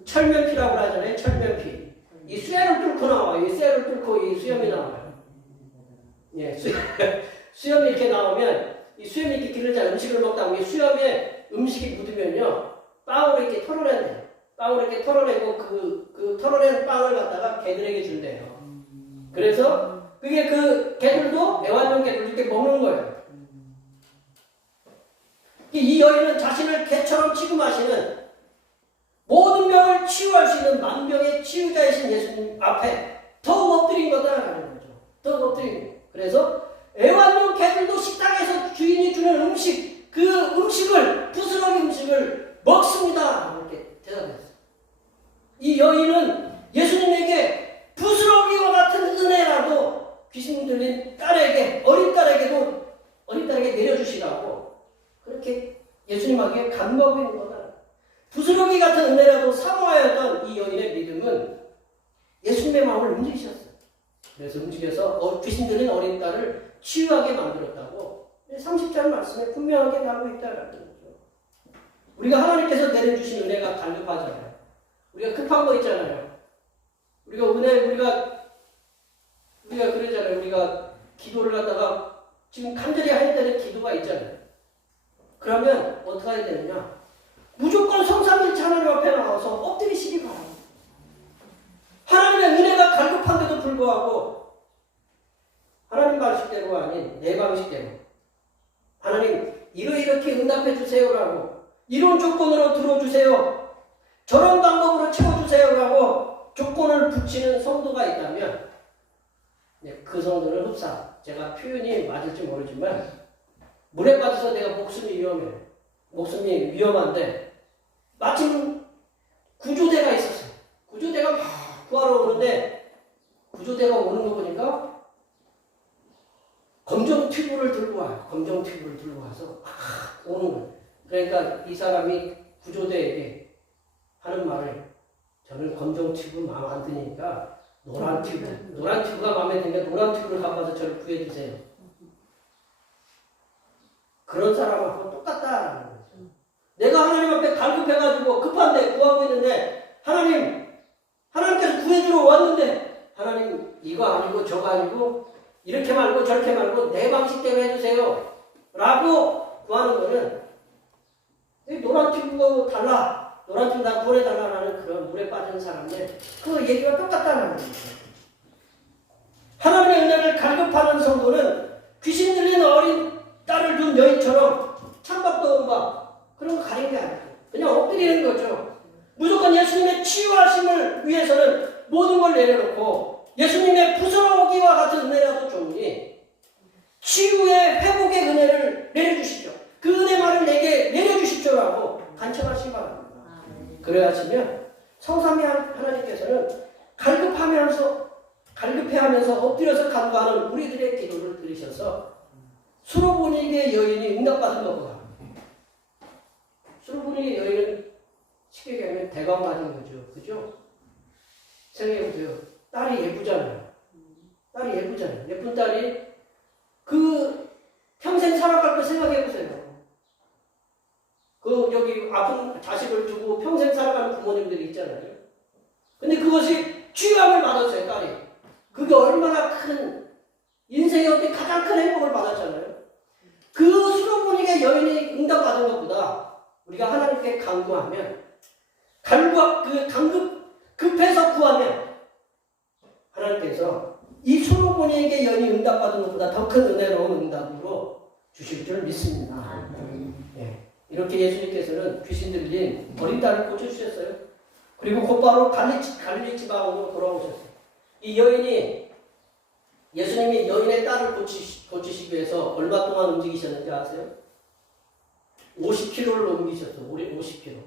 철면피라고 하잖아요. 철면피. 이 쇠를 뚫고 나와요. 이 쇠를 뚫고 이 수염이 나와요. 예, 수염이 이렇게 나오면 이 수염이 이렇게 기르자 음식을 먹다 보면 수염에 음식이 묻으면요. 빵으로 이렇게 털어낸대요. 빵으로 이렇게 털어내고 그 털어낸 빵을 갖다가 개들에게 준대요. 그래서 그게 그 개들도 애완용 개들 이렇게 먹는 거예요. 이 여인은 자신을 개처럼 취급하시는 모든 병을 치유할 수 있는 만병의 치유자이신 예수님 앞에 더욱 엎드린 거다라는 거죠. 더욱 엎드린 거예요. 그래서 애완용 개들도 식당에서 주인이 주는 음식, 그 음식을, 부스러기 음식을 먹습니다. 이렇게 대답했어요. 이 여인은 예수님에게 부스러기와 같은 은혜라도 귀신 들린 딸에게, 어린 딸에게 내려주시라고 그렇게 예수님에게 간구하고 있는 거다. 부스러기 같은 은혜라도 사모하였던 이 여인의 믿음은 예수님의 마음을 움직이셨어요. 그래서 움직여서 귀신 들린 어린 딸을 치유하게 만들었다고 30절 말씀에 분명하게 나오고 있다는 거죠. 우리가 하나님께서 내려주신 은혜가 갈급하잖아요. 우리가 급한 거 있잖아요. 우리가 그러잖아요. 우리가 기도를 하다가 지금 간절히 해야 되는 기도가 있잖아요. 그러면 어떻게 해야 되느냐? 무조건 성삼일체 하나님 앞에 나와서 엎드리시기 바랍니다. 하나님의 은혜가 갈급한데도 불구하고 하나님 방식대로가 아닌 내 방식대로 하나님 이렇게 응답해 주세요라고 이런 조건으로 들어주세요. 저런 방법으로 채워주세요라고 조건을 붙이는 성도가 있다면 그 성도는 흡사. 제가 표현이 맞을지 모르지만 물에 빠져서 내가 목숨이 위험해요. 목숨이 위험한데 마침 구조대가 있었어요. 구조대가 막 구하러 오는데 구조대가 오는 거 보니까 검정 튜브를 들고 와요. 검정 튜브를 들고 와서 오는 거예요. 그러니까 이 사람이 구조대에게 하는 말을 저는 검정 튜브 마음 안 드니까 노란 튜브가 마음에 드니까 노란 튜브를 갖고 와서 저를 구해주세요. 그런 사람하고 똑같다라는 거죠. 내가 하나님 앞에 갈급해가지고 급한데 구하고 있는데 하나님께서 구해주러 왔는데 하나님 이거 아니고 저거 아니고 이렇게 말고 저렇게 말고 내 방식대로 해주세요 라고 구하는 거는 노란 튜브가 달라 노란 튜브 나 구해달라는 그런 물에 빠진 사람들 그 얘기가 똑같다는 거죠. 하나님의 은혜를 갈급하는 성도는 귀신 들린 어린 딸을 둔 여인처럼 찬밥도 온밥 그런 거 가린 게 아니에요. 그냥 엎드리는 거죠. 무조건 예수님의 치유하심을 위해서는 모든 걸 내려놓고 예수님의 부스러기와 같은 은혜라도 좋으니 치유의 회복의 은혜를 내려주십시오. 그 은혜만을 내게 내려주십시오라고 간청하시기 바랍니다. 그래야지면 성삼위 하나님께서는 갈급해하면서 엎드려서 간구하는 우리들의 기도를 들으셔서 수로보니게 여인이 응답받은 것보다 수로보니게 여인은 쉽게 얘기하면 대감 받은 거죠. 그죠? 생각해보세요. 딸이 예쁘잖아요. 예쁜 딸이 그 평생 살아갈 거 생각해보세요. 여기 아픈 자식을 두고 평생 살아가는 부모님들이 있잖아요. 근데 그것이 치유함을 받았어요, 딸이. 그게 얼마나 큰 인생의 어떤 가장 큰 행복을 받았잖아요. 그 수로보니게 여인이 응답받은 것보다 우리가 하나님께 간구하면 급해서 구하면 하나님께서 이 수로보니게 여인이 응답받은 것보다 더 큰 은혜로운 응답으로 주실 줄 믿습니다. 네. 이렇게 예수님께서는 귀신 들린 어린 딸을 고쳐주셨어요. 그리고 곧바로 갈릴리 지방으로 돌아오셨어요. 이 여인이 예수님이 여인의 딸을 고치시기 위해서 얼마 동안 움직이셨는지 아세요? 50km를 옮기셨어요. 50km.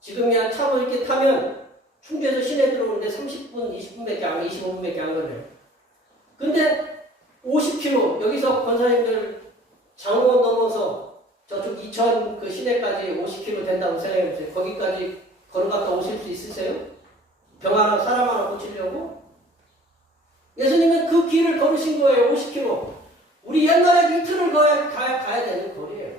지금이야 차로 이렇게 타면 충주에서 시내 들어오는데 30분, 20분밖에 안, 25분밖에 안 걸려요. 근데 50km 여기서 권사님들 장원 넘어서 저쪽 이천 그 시내까지 50km 된다고 생각해보세요. 거기까지 걸어갔다 오실 수 있으세요? 병 하나 사람 하나 고치려고? 예수님은 그 길을 걸으신 거예요. 50km. 우리 옛날에 이틀을 가야 되는 거리예요.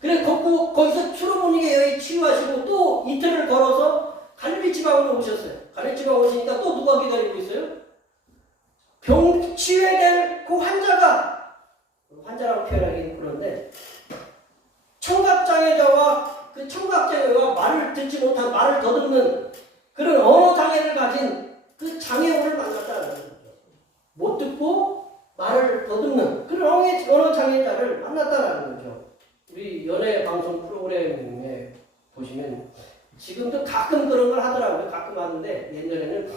그래 걷고 거기서 추로보니게 여기 치유하시고 또 이틀을 걸어서 갈릴리 지방으로 오셨어요. 갈릴리 지방 오시니까 또 누가 기다리고 있어요? 병 치유해야 될 그 환자라고 표현하기는 그런데 청각장애자와 그 청각장애와 말을 듣지 못한 말을 더듬는 그런 언어장애를 가진 그 장애우를 만났다는 거죠. 못 듣고 말을 더듬는 그런 언어장애자를 만났다는 거죠. 우리 연예 방송 프로그램에 보시면 지금도 가끔 그런 걸 하더라고요. 가끔 하는데 옛날에는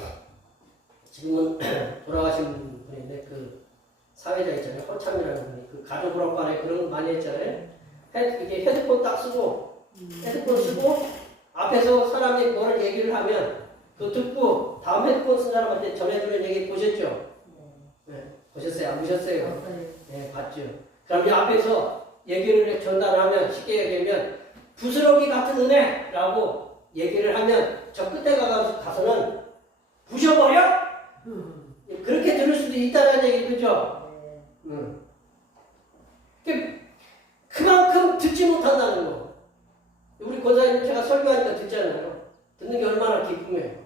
지금은 돌아가신 분인데 그 사회자 있잖아요. 허참이라는 분이 그 가족 오락관에 그런 거 많이 했잖아요. 이게 헤드폰 딱 쓰고 헤드폰 쓰고 앞에서 사람이 뭐를 얘기를 하면 그거 듣고 다음 헤드폰 쓴 사람한테 전해주는 얘기 보셨죠? 네. 보셨어요? 안 보셨어요? 네, 봤죠. 그럼 이 앞에서 얘기를 전달하면 쉽게 얘기하면 부스러기 같은 은혜라고 얘기를 하면 저 끝에 가서는 부셔버려? 그렇게 들을 수도 있다는 얘기 그죠? 그만큼 듣지 못한다는 거. 우리 권사님 제가 설교하니까 듣잖아요. 듣는 게 얼마나 기쁨이에요.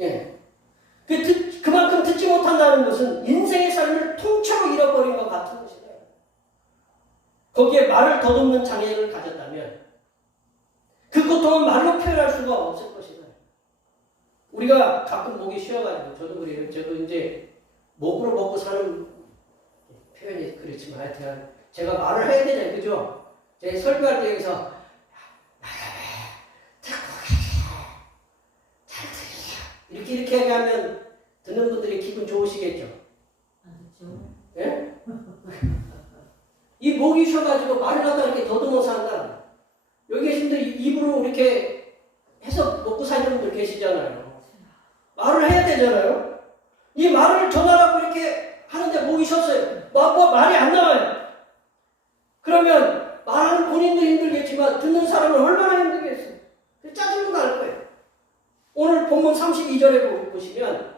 예. 그만큼 듣지 못한다는 것은 인생의 삶을 통째로 잃어버린 것 같은 것이에요. 거기에 말을 더듬는 장애를 가졌다면 그 고통은 말로 표현할 수가 없을 것이다. 우리가 가끔 목이 쉬어가지고 저도 그래요. 저도 이제 목으로 먹고 사는 표현이 그렇지만 하여튼 제가 말을 해야 되잖아요. 그죠? 제가 설교할 때 여기서 이렇게 얘기하면 듣는 분들이 기분 좋으시겠죠? 예? 이 목이 쉬어가지고 말을 갖다 이렇게 더듬어서 한다. 여기 계신 분들 입으로 이렇게 해서 먹고 사는 분들 계시잖아요. 말을 해야 되잖아요. 이 말을 전하라고 이렇게 하는데 목이 쉬었어요. 말이 안 나와요. 그러면 말하는 본인도 힘들겠지만 듣는 사람은 얼마나 힘들겠어요. 짜증도 날 거예요. 오늘 본문 32절에 보시면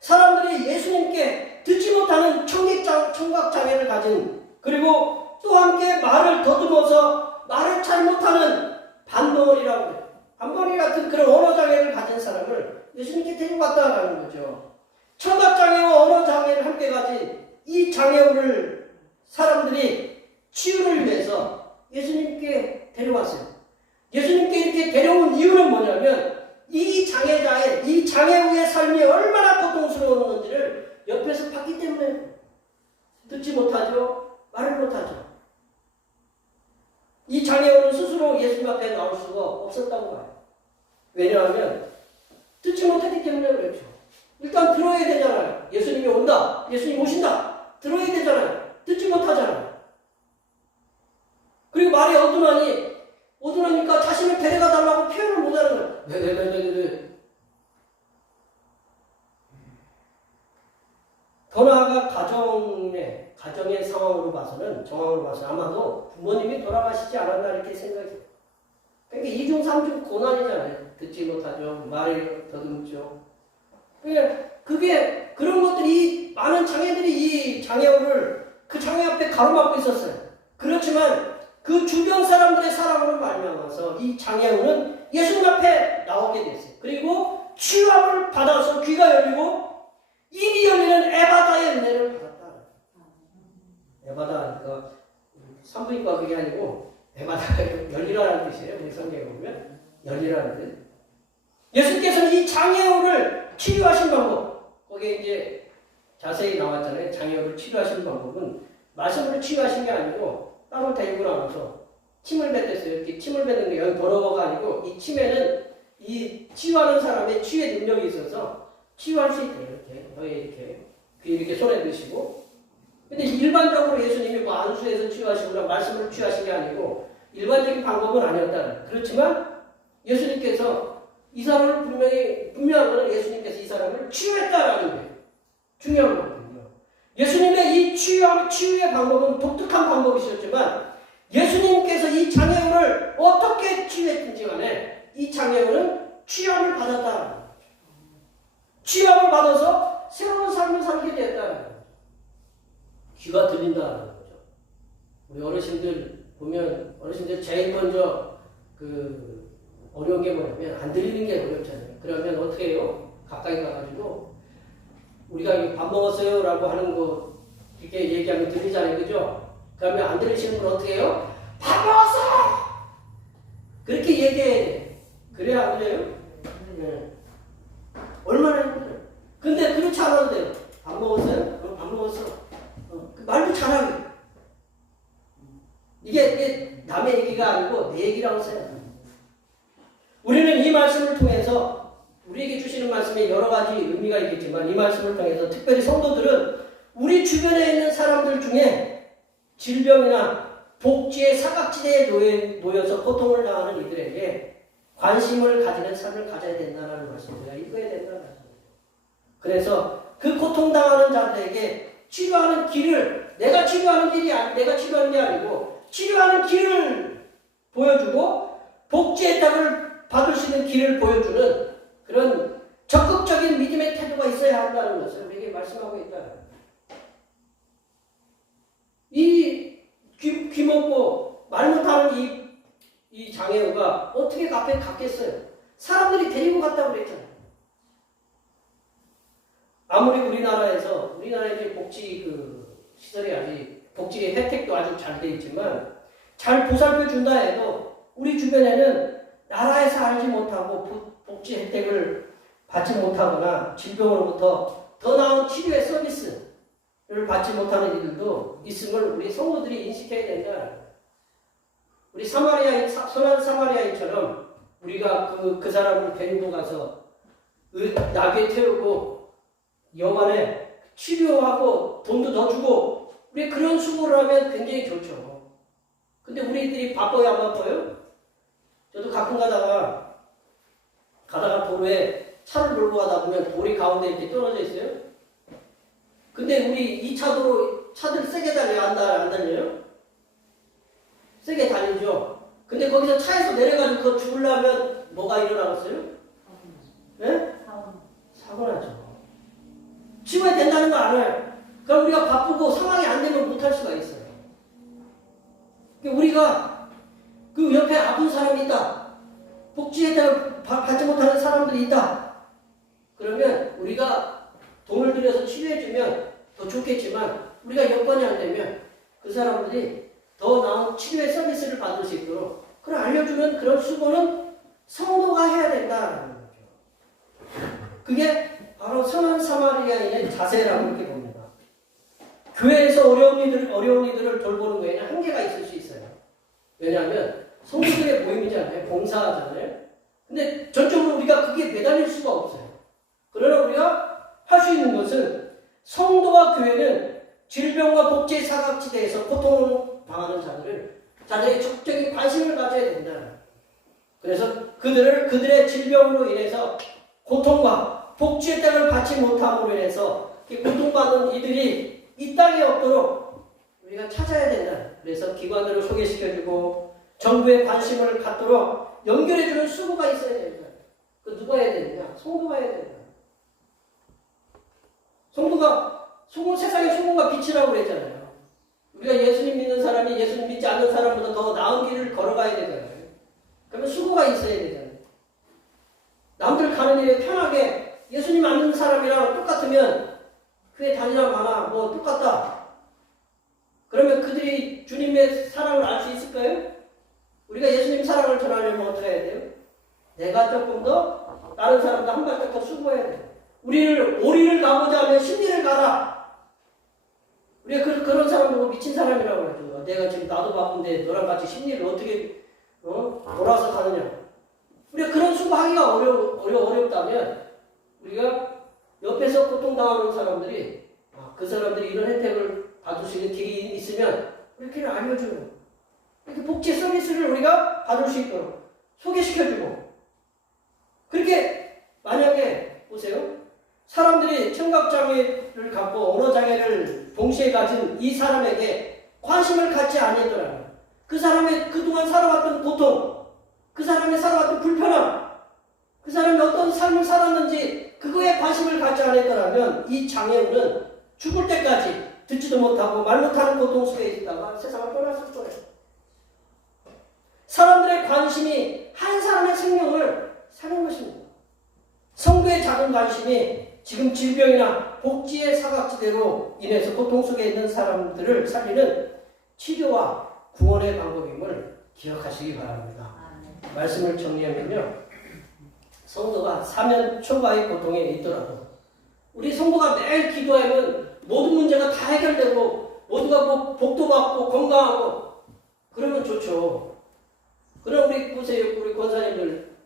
사람들이 예수님께 듣지 못하는 청각장애를 가진 그리고 또 함께 말을 더듬어서 말을 잘 못하는 반덩어리라고 해요. 반덩어리 같은 그런 언어장애를 가진 사람을 예수님께 데리고 왔다는 거죠. 청각장애와 언어장애를 함께 가진 이 장애우를 사람들이 치유를 위해서 예수님께 데려왔어요. 예수님께 이렇게 데려온 이유는 뭐냐면 이 장애자의, 이 장애우의 삶이 얼마나 고통스러웠는지를 옆에서 봤기 때문에 듣지 못하죠. 말을 못하죠. 이 장애우는 스스로 예수님 앞에 나올 수가 없었다고 봐요. 왜냐하면 듣지 못했기 때문에 그렇죠. 일단 들어야 되잖아요. 예수님이 온다. 예수님 오신다. 들어야 되잖아요. 듣지 못하잖아요. 그리고 말이 어두나니까 자신을 데려가 달라고 표현을 못하는 거예요. 네네네네네. 더 나아가 가정의 정황으로 봐서는 아마도 부모님이 돌아가시지 않았나 이렇게 생각해요. 그러니까 2중 3중 고난이잖아요. 듣지 못하죠. 말이 더듬죠. 그게 그런 것들이 많은 장애들이 이 장애우를 그 장애 앞에 가로막고 있었어요. 그렇지만 그 주변 사람들의 사랑으로 말미암아서 이 장애우는 예수님 앞에 나오게 됐어요. 그리고 치유함을 받아서 귀가 열리고 입이 열리는 에바다의 은혜를 받았다. 에바다니까 산부인과 그게 아니고 에바다 열리라는 뜻이에요. 우리 성경에 보면 열리라는 뜻. 예수께서는 이 장애우를 치유하신 방법, 거기에 이제 자세히 나왔잖아요. 장애우를 치유하신 방법은 말씀으로 치유하신 게 아니고 땀을 데리고 나와서 침을 뱉었어요. 이렇게 침을 뱉는 게 여기 더러워가 아니고 이 침에는 이 치유하는 사람의 치유의 능력이 있어서 치유할 수 있대요. 이렇게 손에 드시고. 근데 일반적으로 예수님이 뭐 안수해서 치유하시거나 말씀으로 치유하신 게 아니고 일반적인 방법은 아니었다. 그렇지만 예수님께서 이 사람을 분명한 것은 예수님께서 이 사람을 치유했다라는 거예요. 중요한 거거든요. 예수님의 이 치유의 방법은 독특한 방법이셨지만 예수님께서 이 장애우를 어떻게 치유했든지 간에 이 장애우는 치유함을 받았다. 치유함을 받아서 새로운 삶을 살게 됐다는 거죠. 귀가 들린다는 거죠. 우리 어르신들 보면 어르신들 제일 먼저 그 어려운 게 뭐냐면 안 들리는 게 어렵잖아요. 그러면 어떻게 해요? 가까이 가가지고 우리가 밥 먹었어요? 라고 하는 거 이렇게 얘기하면 들리잖아요. 그죠? 그러면 안 들리시는 분 어떻게 해요? 밥 먹었어! 그렇게 얘기해야 돼. 그래야 안 그래요? 네. 얼마나 힘들어요. 근데 그렇지 않아도 돼요. 밥 먹었어요? 밥 먹었어. 말도 잘하게. 이게 남의 얘기가 아니고 내 얘기라고 생각합니다. 우리는 이 말씀을 통해서 우리에게 주시는 말씀에 여러 가지 의미가 있겠지만 이 말씀을 통해서 특별히 성도들은 우리 주변에 있는 사람들 중에 질병이나 복지의 사각지대에 놓여서 고통을 당하는 이들에게 관심을 가지는 삶을 가져야 된다는 말씀을 우리가 읽어야 된다는 말씀입니다. 그래서 그 고통당하는 자들에게 치료하는 길을 내가 치료하는 게 아니고 치료하는 길을 보여주고 복지의 땅을 받을 수 있는 길을 보여주는 그런 적극적인 믿음의 태도가 있어야 한다는 것을 우리에게 말씀하고 있다는 거예요. 귀 먹고 말 못하는 이 장애우가 어떻게 앞에 갔겠어요? 사람들이 데리고 갔다고 그랬잖아요. 아무리 우리나라의 복지 시설이 아직 복지 혜택도 아주 잘 돼 있지만 잘 보살펴 준다 해도 우리 주변에는 나라에서 알지 못하고 복지 혜택을 받지 못하거나 질병으로부터 더 나은 치료의 서비스를 받지 못하는 이들도 있음을 우리 성도들이 인식해야 된다. 우리 선한 사마리아인처럼 우리가 그 사람을 데리고 가서 나귀에 태우고 여관에 치료하고 돈도 더 주고 우리 그런 수고를 하면 굉장히 좋죠. 근데 우리들이 바빠요, 안 바빠요? 저도 가끔 가다가 도로에 차를 몰고 가다 보면 돌이 가운데 이렇게 떨어져 있어요. 근데 우리 이 차들 세게 달려요? 안 달려요? 세게 달리죠. 근데 거기서 차에서 내려가지고 그거 죽으려면 뭐가 일어나겠어요? 네? 사고 나죠. 치워야 된다는 거 알아요. 그럼 우리가 바쁘고 상황이 안 되면 못할 수가 있어요. 우리가 그 옆에 아픈 사람이 있다. 복지 혜택을 받지 못하는 사람들이 있다. 그러면 우리가 돈을 들여서 치료해주면 더 좋겠지만 우리가 여건이 안 되면 그 사람들이 더 나은 치료의 서비스를 받을 수 있도록 그걸 알려주는 그런 수고는 성도가 해야 된다는 거죠. 그게 바로 선한 사마리아인의 자세라고 이렇게 봅니다. 교회에서 어려운 이들을 돌보는 거에는 한계가 있을 수 있어요. 왜냐하면 성도들의 모임이잖아요. 봉사하잖아요. 근데 전적으로 우리가 그게 매달릴 수가 없어요. 그러나 우리가 할 수 있는 것은 성도와 교회는 질병과 복지의 사각지대에서 고통을 당하는 자들의 적극적인 관심을 가져야 된다. 그래서 그들의 질병으로 인해서 고통과 복지의 땅을 받지 못함으로 인해서 고통받는 이들이 이 땅에 없도록 우리가 찾아야 된다. 그래서 기관들을 소개시켜주고 정부의 관심을 갖도록 연결해주는 수고가 있어야 된다. 그 누가 해야 되느냐? 성도가 해야 된다. 세상의 소금과 빛이라고 그랬잖아요. 우리가 예수님 믿는 사람이 예수님 믿지 않는 사람보다 더 나은 길을 걸어가야 되잖아요. 그러면 수고가 있어야 되잖아요. 남들 가는 일에 편하게 예수님 안 믿는 사람이랑 똑같으면 교회 다니나 마나 뭐 똑같다. 그러면 그들이 주님의 사랑을 알 수 있을까요? 우리가 예수님 사랑을 전하려면 어떻게 해야 돼요? 내가 조금 더 다른 사람보다 한 발짝 더 수고해야 돼요. 오리를 가고자 하면 십리를 가라. 우리가 그런 사람 보고 미친 사람이라고 그러죠. 내가 지금 나도 바쁜데 너랑 같이 십리를 어떻게 돌아서 가느냐. 우리가 그런 수고하기가 어렵다면 우리가 옆에서 고통당하는 사람들이 그 사람들이 이런 혜택을 받을 수 있는 길이 있으면 이렇게 알려주는 이렇게 복지 서비스를 우리가 받을 수 있도록 소개시켜주고 그렇게 만약에 보세요. 사람들이 아버지 청각장애를 갖고 언어장애를 동시에 가진 이 사람에게 관심을 갖지 아니더라면 그 사람의 그동안 살아왔던 고통, 그 사람의 살아왔던 불편함, 그 사람이 어떤 삶을 살았는지 그거에 관심을 갖지 않았더라면 이 장애우는 죽을 때까지 듣지도 못하고 말 못하는 고통 속에 있다가 세상을 떠났을 거예요. 사람들의 관심이 한 사람의 생명을 사는 것입니다. 성도의 작은 관심이 지금 질병이나 복지의 사각지대로 인해서 고통 속에 있는 사람들을 살리는 치료와 구원의 방법임을 기억하시기 바랍니다. 말씀을 정리하면요. 성도가 사면 초과의 고통에 있더라도 우리 성도가 매일 기도하면 모든 문제가 다 해결되고 모두가 뭐 복도 받고 건강하고 그러면 좋죠. 그럼 우리 보세요. 우리 권사님들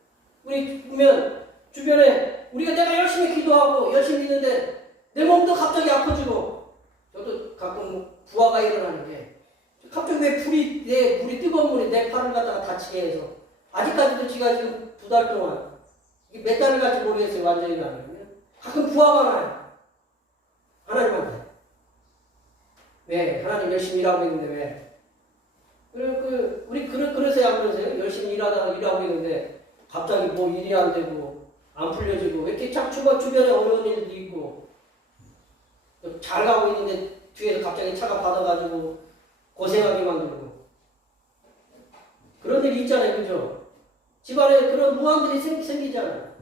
우리 보면 주변에 우리가 내가 열심히 기도하고 열심히 있는데 내 몸도 갑자기 아파지고 저도 가끔 부하가 일어나는 게 갑자기 왜 물이 뜨거운 물이 내 팔을 갖다가 다치게 해서 아직까지도 지가 지금 2달 동안 이게 몇 달을 갈지 모르겠어요. 완전히 나면 가끔 부하가 나요. 하나님한테 왜 하나님 열심히 일하고 있는데 왜 우리 그러세요 안 그러세요? 열심히 일하고 있는데 갑자기 뭐 일이 안 되고 안 풀려지고 왜 이렇게 참 주변에 어려운 일도 있고 잘 가고 있는데 뒤에서 갑자기 차가 받아가지고 고생하게 만들고 그런 일이 있잖아요. 그죠? 집안에 그런 무함들이 생기잖아요.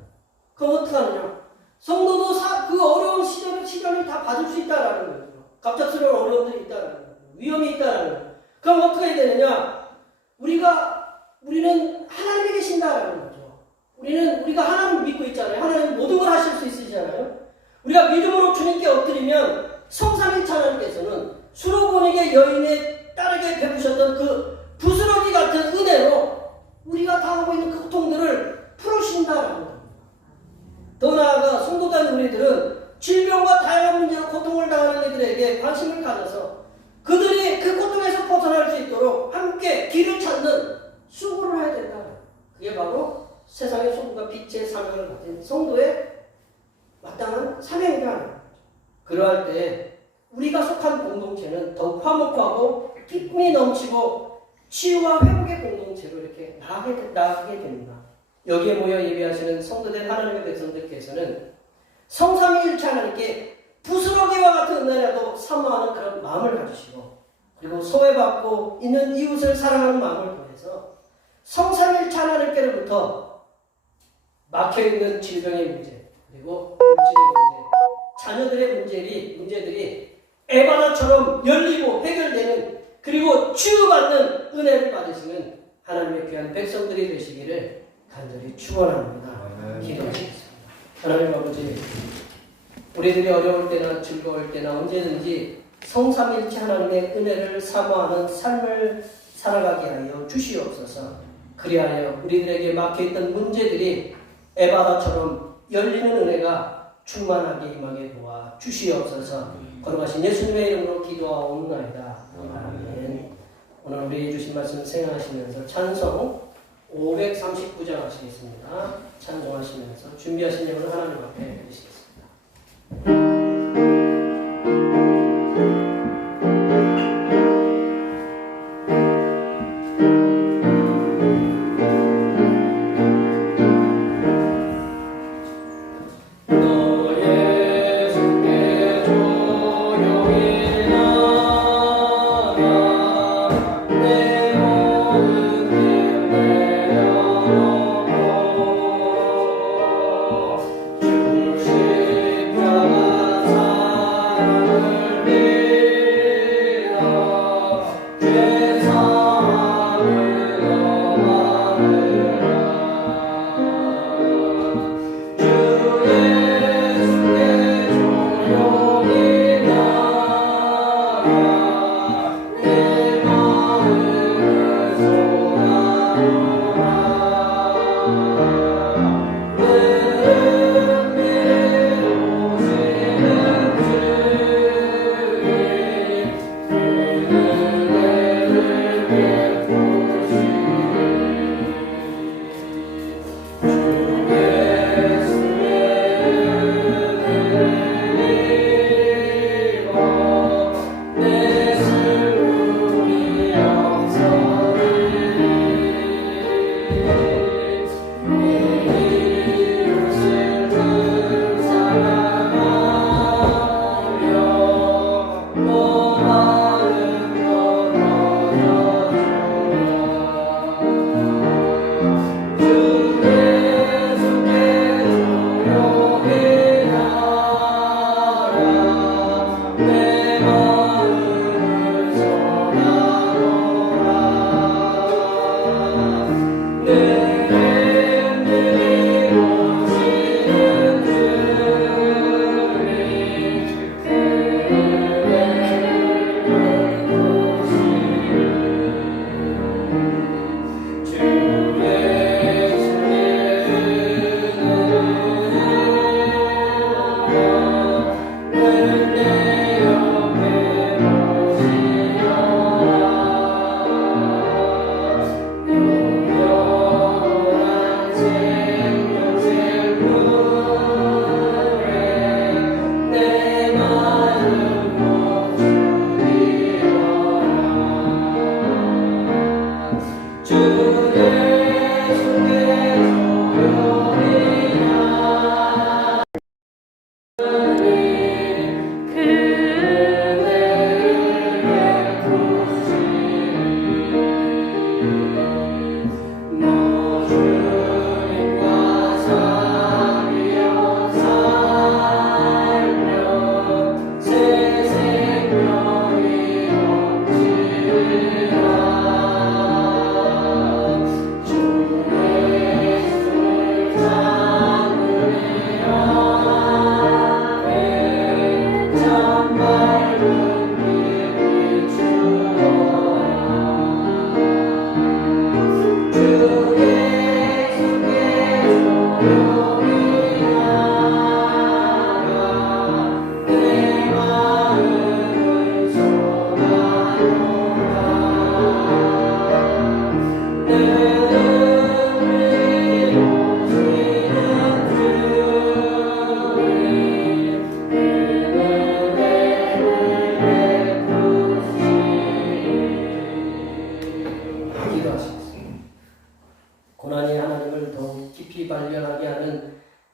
그럼 어떡하느냐? 성도도 그 어려운 시련을 다 받을 수 있다라는 거죠. 갑작스러운 어려움들이 있다라는 거죠. 위험이 있다라는 거죠. 그럼 어떻게 해야 되느냐? 우리는 하나님이 계신다라는 거죠. 우리가 하나님을 믿고 있잖아요. 하나님 모든 걸 하실 수 있으시잖아요. 우리가 믿음으로 주님께 엎드리면 성삼일체 하나님께서는 수로보내게 여인에 딸에게 베푸셨던 그 부스러기 같은 은혜로 우리가 당하고 있는 그 고통들을 풀으신다라는 겁니다. 더 나아가 성도된 우리들은 질병과 다양한 문제로 고통을 당하는 이들에게 관심을 가져서 그들이 그 고통에서 벗어날 수 있도록 함께 길을 찾는 수고를 해야 된다. 그게 바로 세상의 소금과 빛의 사명을 가진 성도의 마땅한 사명이다. 그러할 때 우리가 속한 공동체는 더욱 화목하고 기쁨이 넘치고 치유와 회복의 공동체로 이렇게 나아가게 됩니다. 여기에 모여 예배하시는 성도된 하나님의 백성들께서는 성삼위일체 하나님께 부스러기와 같은 은혜라도 사모하는 그런 마음을 가지시고 그리고 소외받고 있는 이웃을 사랑하는 마음을 통해서 성삼위일체 하나님께로부터 막혀있는 질병의 문제 그리고 물질의 문제 자녀들의 문제들이 에바나처럼 열리고 해결되는 그리고 치유받는 은혜를 받으시는 하나님의 귀한 백성들이 되시기를 간절히 축원합니다. 기도하시겠습니다. 하나님 아버지, 우리들이 어려울 때나 즐거울 때나 언제든지 성삼일체 하나님의 은혜를 사모하는 삶을 살아가게 하여 주시옵소서. 그리하여 우리들에게 막혀있던 문제들이 에바다처럼 열리는 은혜가 충만하게 임하게 도와 주시옵소서. 걸어가신 예수님의 이름으로 기도하옵나이다. 아멘. 오늘 우리 주신 말씀 생각하시면서 찬송 539장 하시겠습니다. 찬송하시면서 준비하신 내용을 하나님 앞에 드리시겠습니다.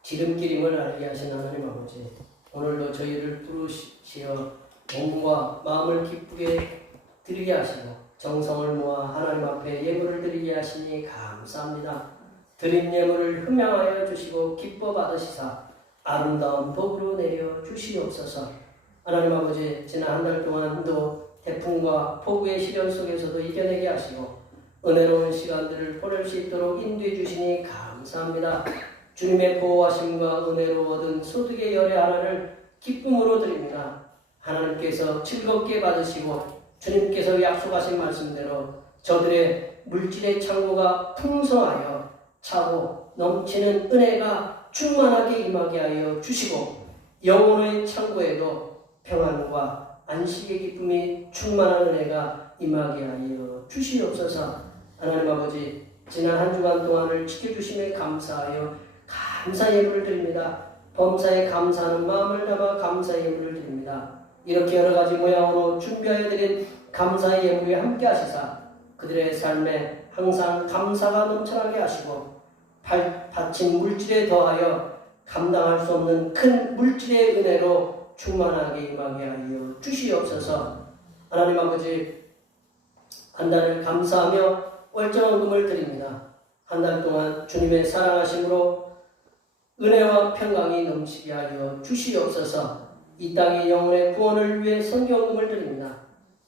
지름길임을 알게 하신 하나님 아버지, 오늘도 저희를 부르시어 몸과 마음을 기쁘게 드리게 하시고 정성을 모아 하나님 앞에 예물을 드리게 하시니 감사합니다. 드린 예물을 흠양하여 주시고 기뻐 받으시사 아름다운 복으로 내려 주시옵소서. 하나님 아버지, 지난 한 달 동안도 태풍과 폭우의 시련 속에서도 이겨내게 하시고 은혜로운 시간들을 보낼 수 있도록 인도해 주시니 감사합니다. 주님의 보호하심과 은혜로 얻은 소득의 열의 하나를 기쁨으로 드립니다. 하나님께서 즐겁게 받으시고 주님께서 약속하신 말씀대로 저들의 물질의 창고가 풍성하여 차고 넘치는 은혜가 충만하게 임하게 하여 주시고 영혼의 창고에도 평안과 안식의 기쁨이 충만한 은혜가 임하게 하여 주시옵소서. 하나님 아버지, 지난 한 주간 동안을 지켜주심에 감사하여 감사 예물을 드립니다. 범사에 감사하는 마음을 담아 감사 예물을 드립니다. 이렇게 여러 가지 모양으로 준비하여 드린 감사의 예물에 함께 하시사 그들의 삶에 항상 감사가 넘쳐나게 하시고 바친 물질에 더하여 감당할 수 없는 큰 물질의 은혜로 충만하게 임하게 하여 주시옵소서. 하나님 아버지, 한 달을 감사하며 월정헌금을 드립니다. 한 달 동안 주님의 사랑하심으로 은혜와 평강이 넘치게 하여 주시옵소서. 이 땅의 영혼의 구원을 위해 선교헌금을 드립니다.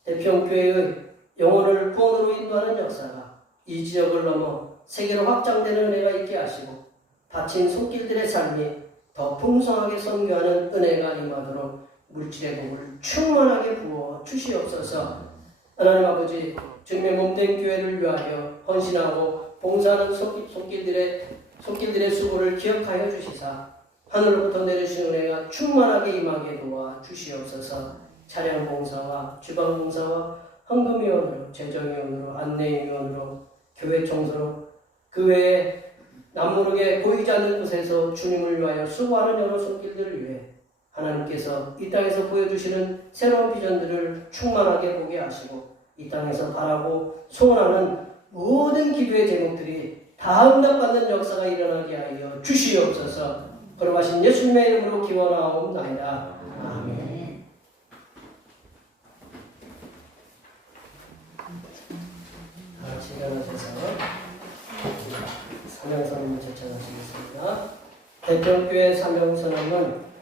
대평교회의 영혼을 구원으로 인도하는 역사가 이 지역을 넘어 세계로 확장되는 은혜가 있게 하시고 바친 손길들의 삶이 더 풍성하게 선교하는 은혜가 임하도록 물질의 복을 충만하게 부어 주시옵소서. 하나님 아버지, 주님의 몸된 교회를 위하여 헌신하고 봉사하는 손길들의 수고를 기억하여 주시사 하늘로부터 내리신 은혜가 충만하게 임하게 도와 주시옵소서. 차량 봉사와 주방 봉사와 헌금위원으로, 재정위원으로, 안내위원으로, 교회 청소로, 그 외에 남모르게 보이지 않는 곳에서 주님을 위하여 수고하는 여러 손길들을 위해 하나님께서 이 땅에서 보여주시는 새로운 비전들을 충만하게 보게 하시고 이 땅에서 바라고 소원하는 모든 기도의 제목들이 다 응답받는 역사가 일어나게 하여 주시옵소서. 걸어가신 예수님의 이름으로 기원하옵나이다. 아멘. 같이 일어나셔서 사명선언을 제청하시겠습니다. 대평교회 사명선언은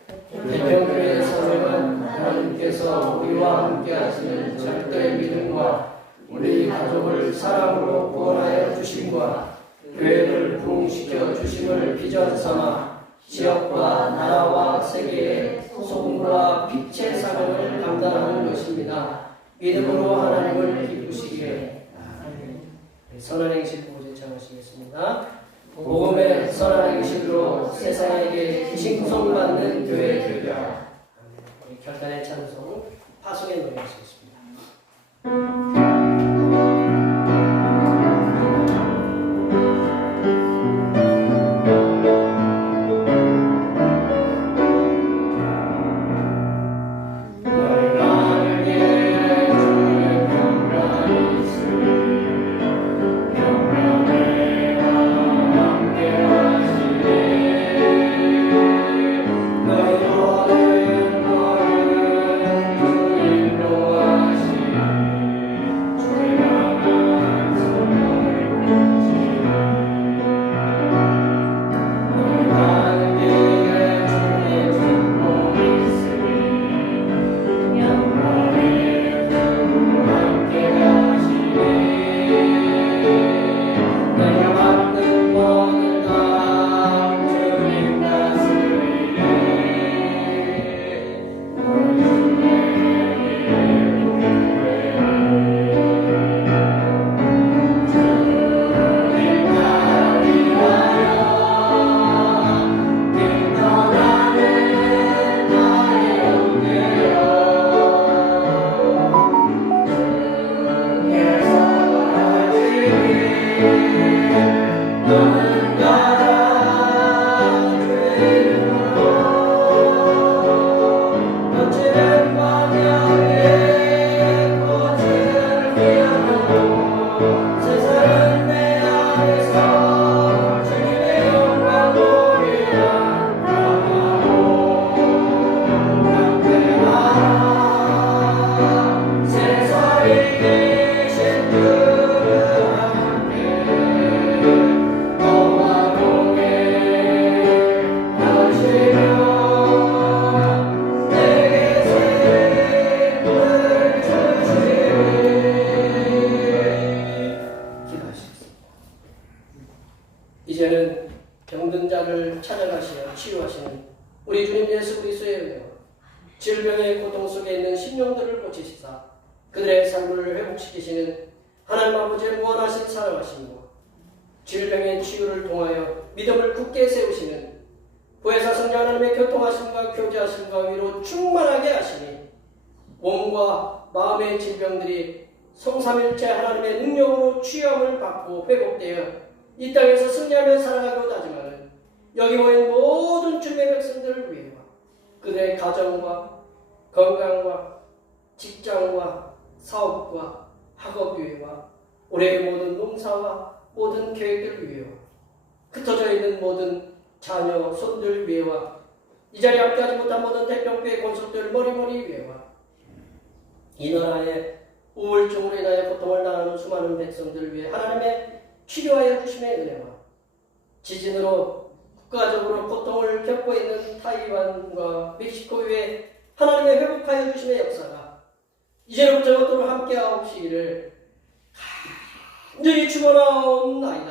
대평교회의 사명은 하나님께서 우리와 함께 하시는 절대 믿음과 우리 가족을 사랑으로 구원하여 주심과 교회를 부흥시켜 주심을 비전 삼아 지역과 나라와 세계의 소금과 빛의 사명을 감당하는 것입니다. 믿음으로 하나님을 기쁘시기에. 선한 행실 보고 제청하시겠습니다. 복음의 선한 행실로 세상에게 칭송받는 교회 되자. 우리 결단의 찬송 파송의 노래하시겠습니다. 너희 우리 주님 예수 그리스도의 은혜와 질병의 고통 속에 있는 심령들을 고치시사 그들의 삶을 회복시키시는 하나님 아버지의 무한하신 사랑하심과 질병의 치유를 통하여 믿음을 굳게 세우시는 부회사 성령 하나님의 교통하심과 교제하심과 위로 충만하게 하시니 몸과 마음의 질병들이 성삼일체 하나님의 능력으로 치유함을 받고 회복되어 이 땅에서 승리하며 살아가고 다짐하는 여기 모인 모든 주님의 백성들을 위해와 그들의 가정과 건강과 직장과 사업과 학업 위해와 올해의 모든 농사와 모든 계획들 위해와 흩어져 있는 모든 자녀, 손들 위해와 이 자리에 함께하지 못한 모든 대평교회 권속들 머리머리 위해와 이 나라의 우울증으로 인하여 고통을 당하는 수많은 백성들 위해 하나님의 치료하여 주심의 은혜와 지진으로 국가적으로 고통을 겪고 있는 타이완과 멕시코 위에 하나님의 회복하여 주심의 역사가 이제로부터 영원토록 함께하옵시기를 간절히 축원하옵나이다.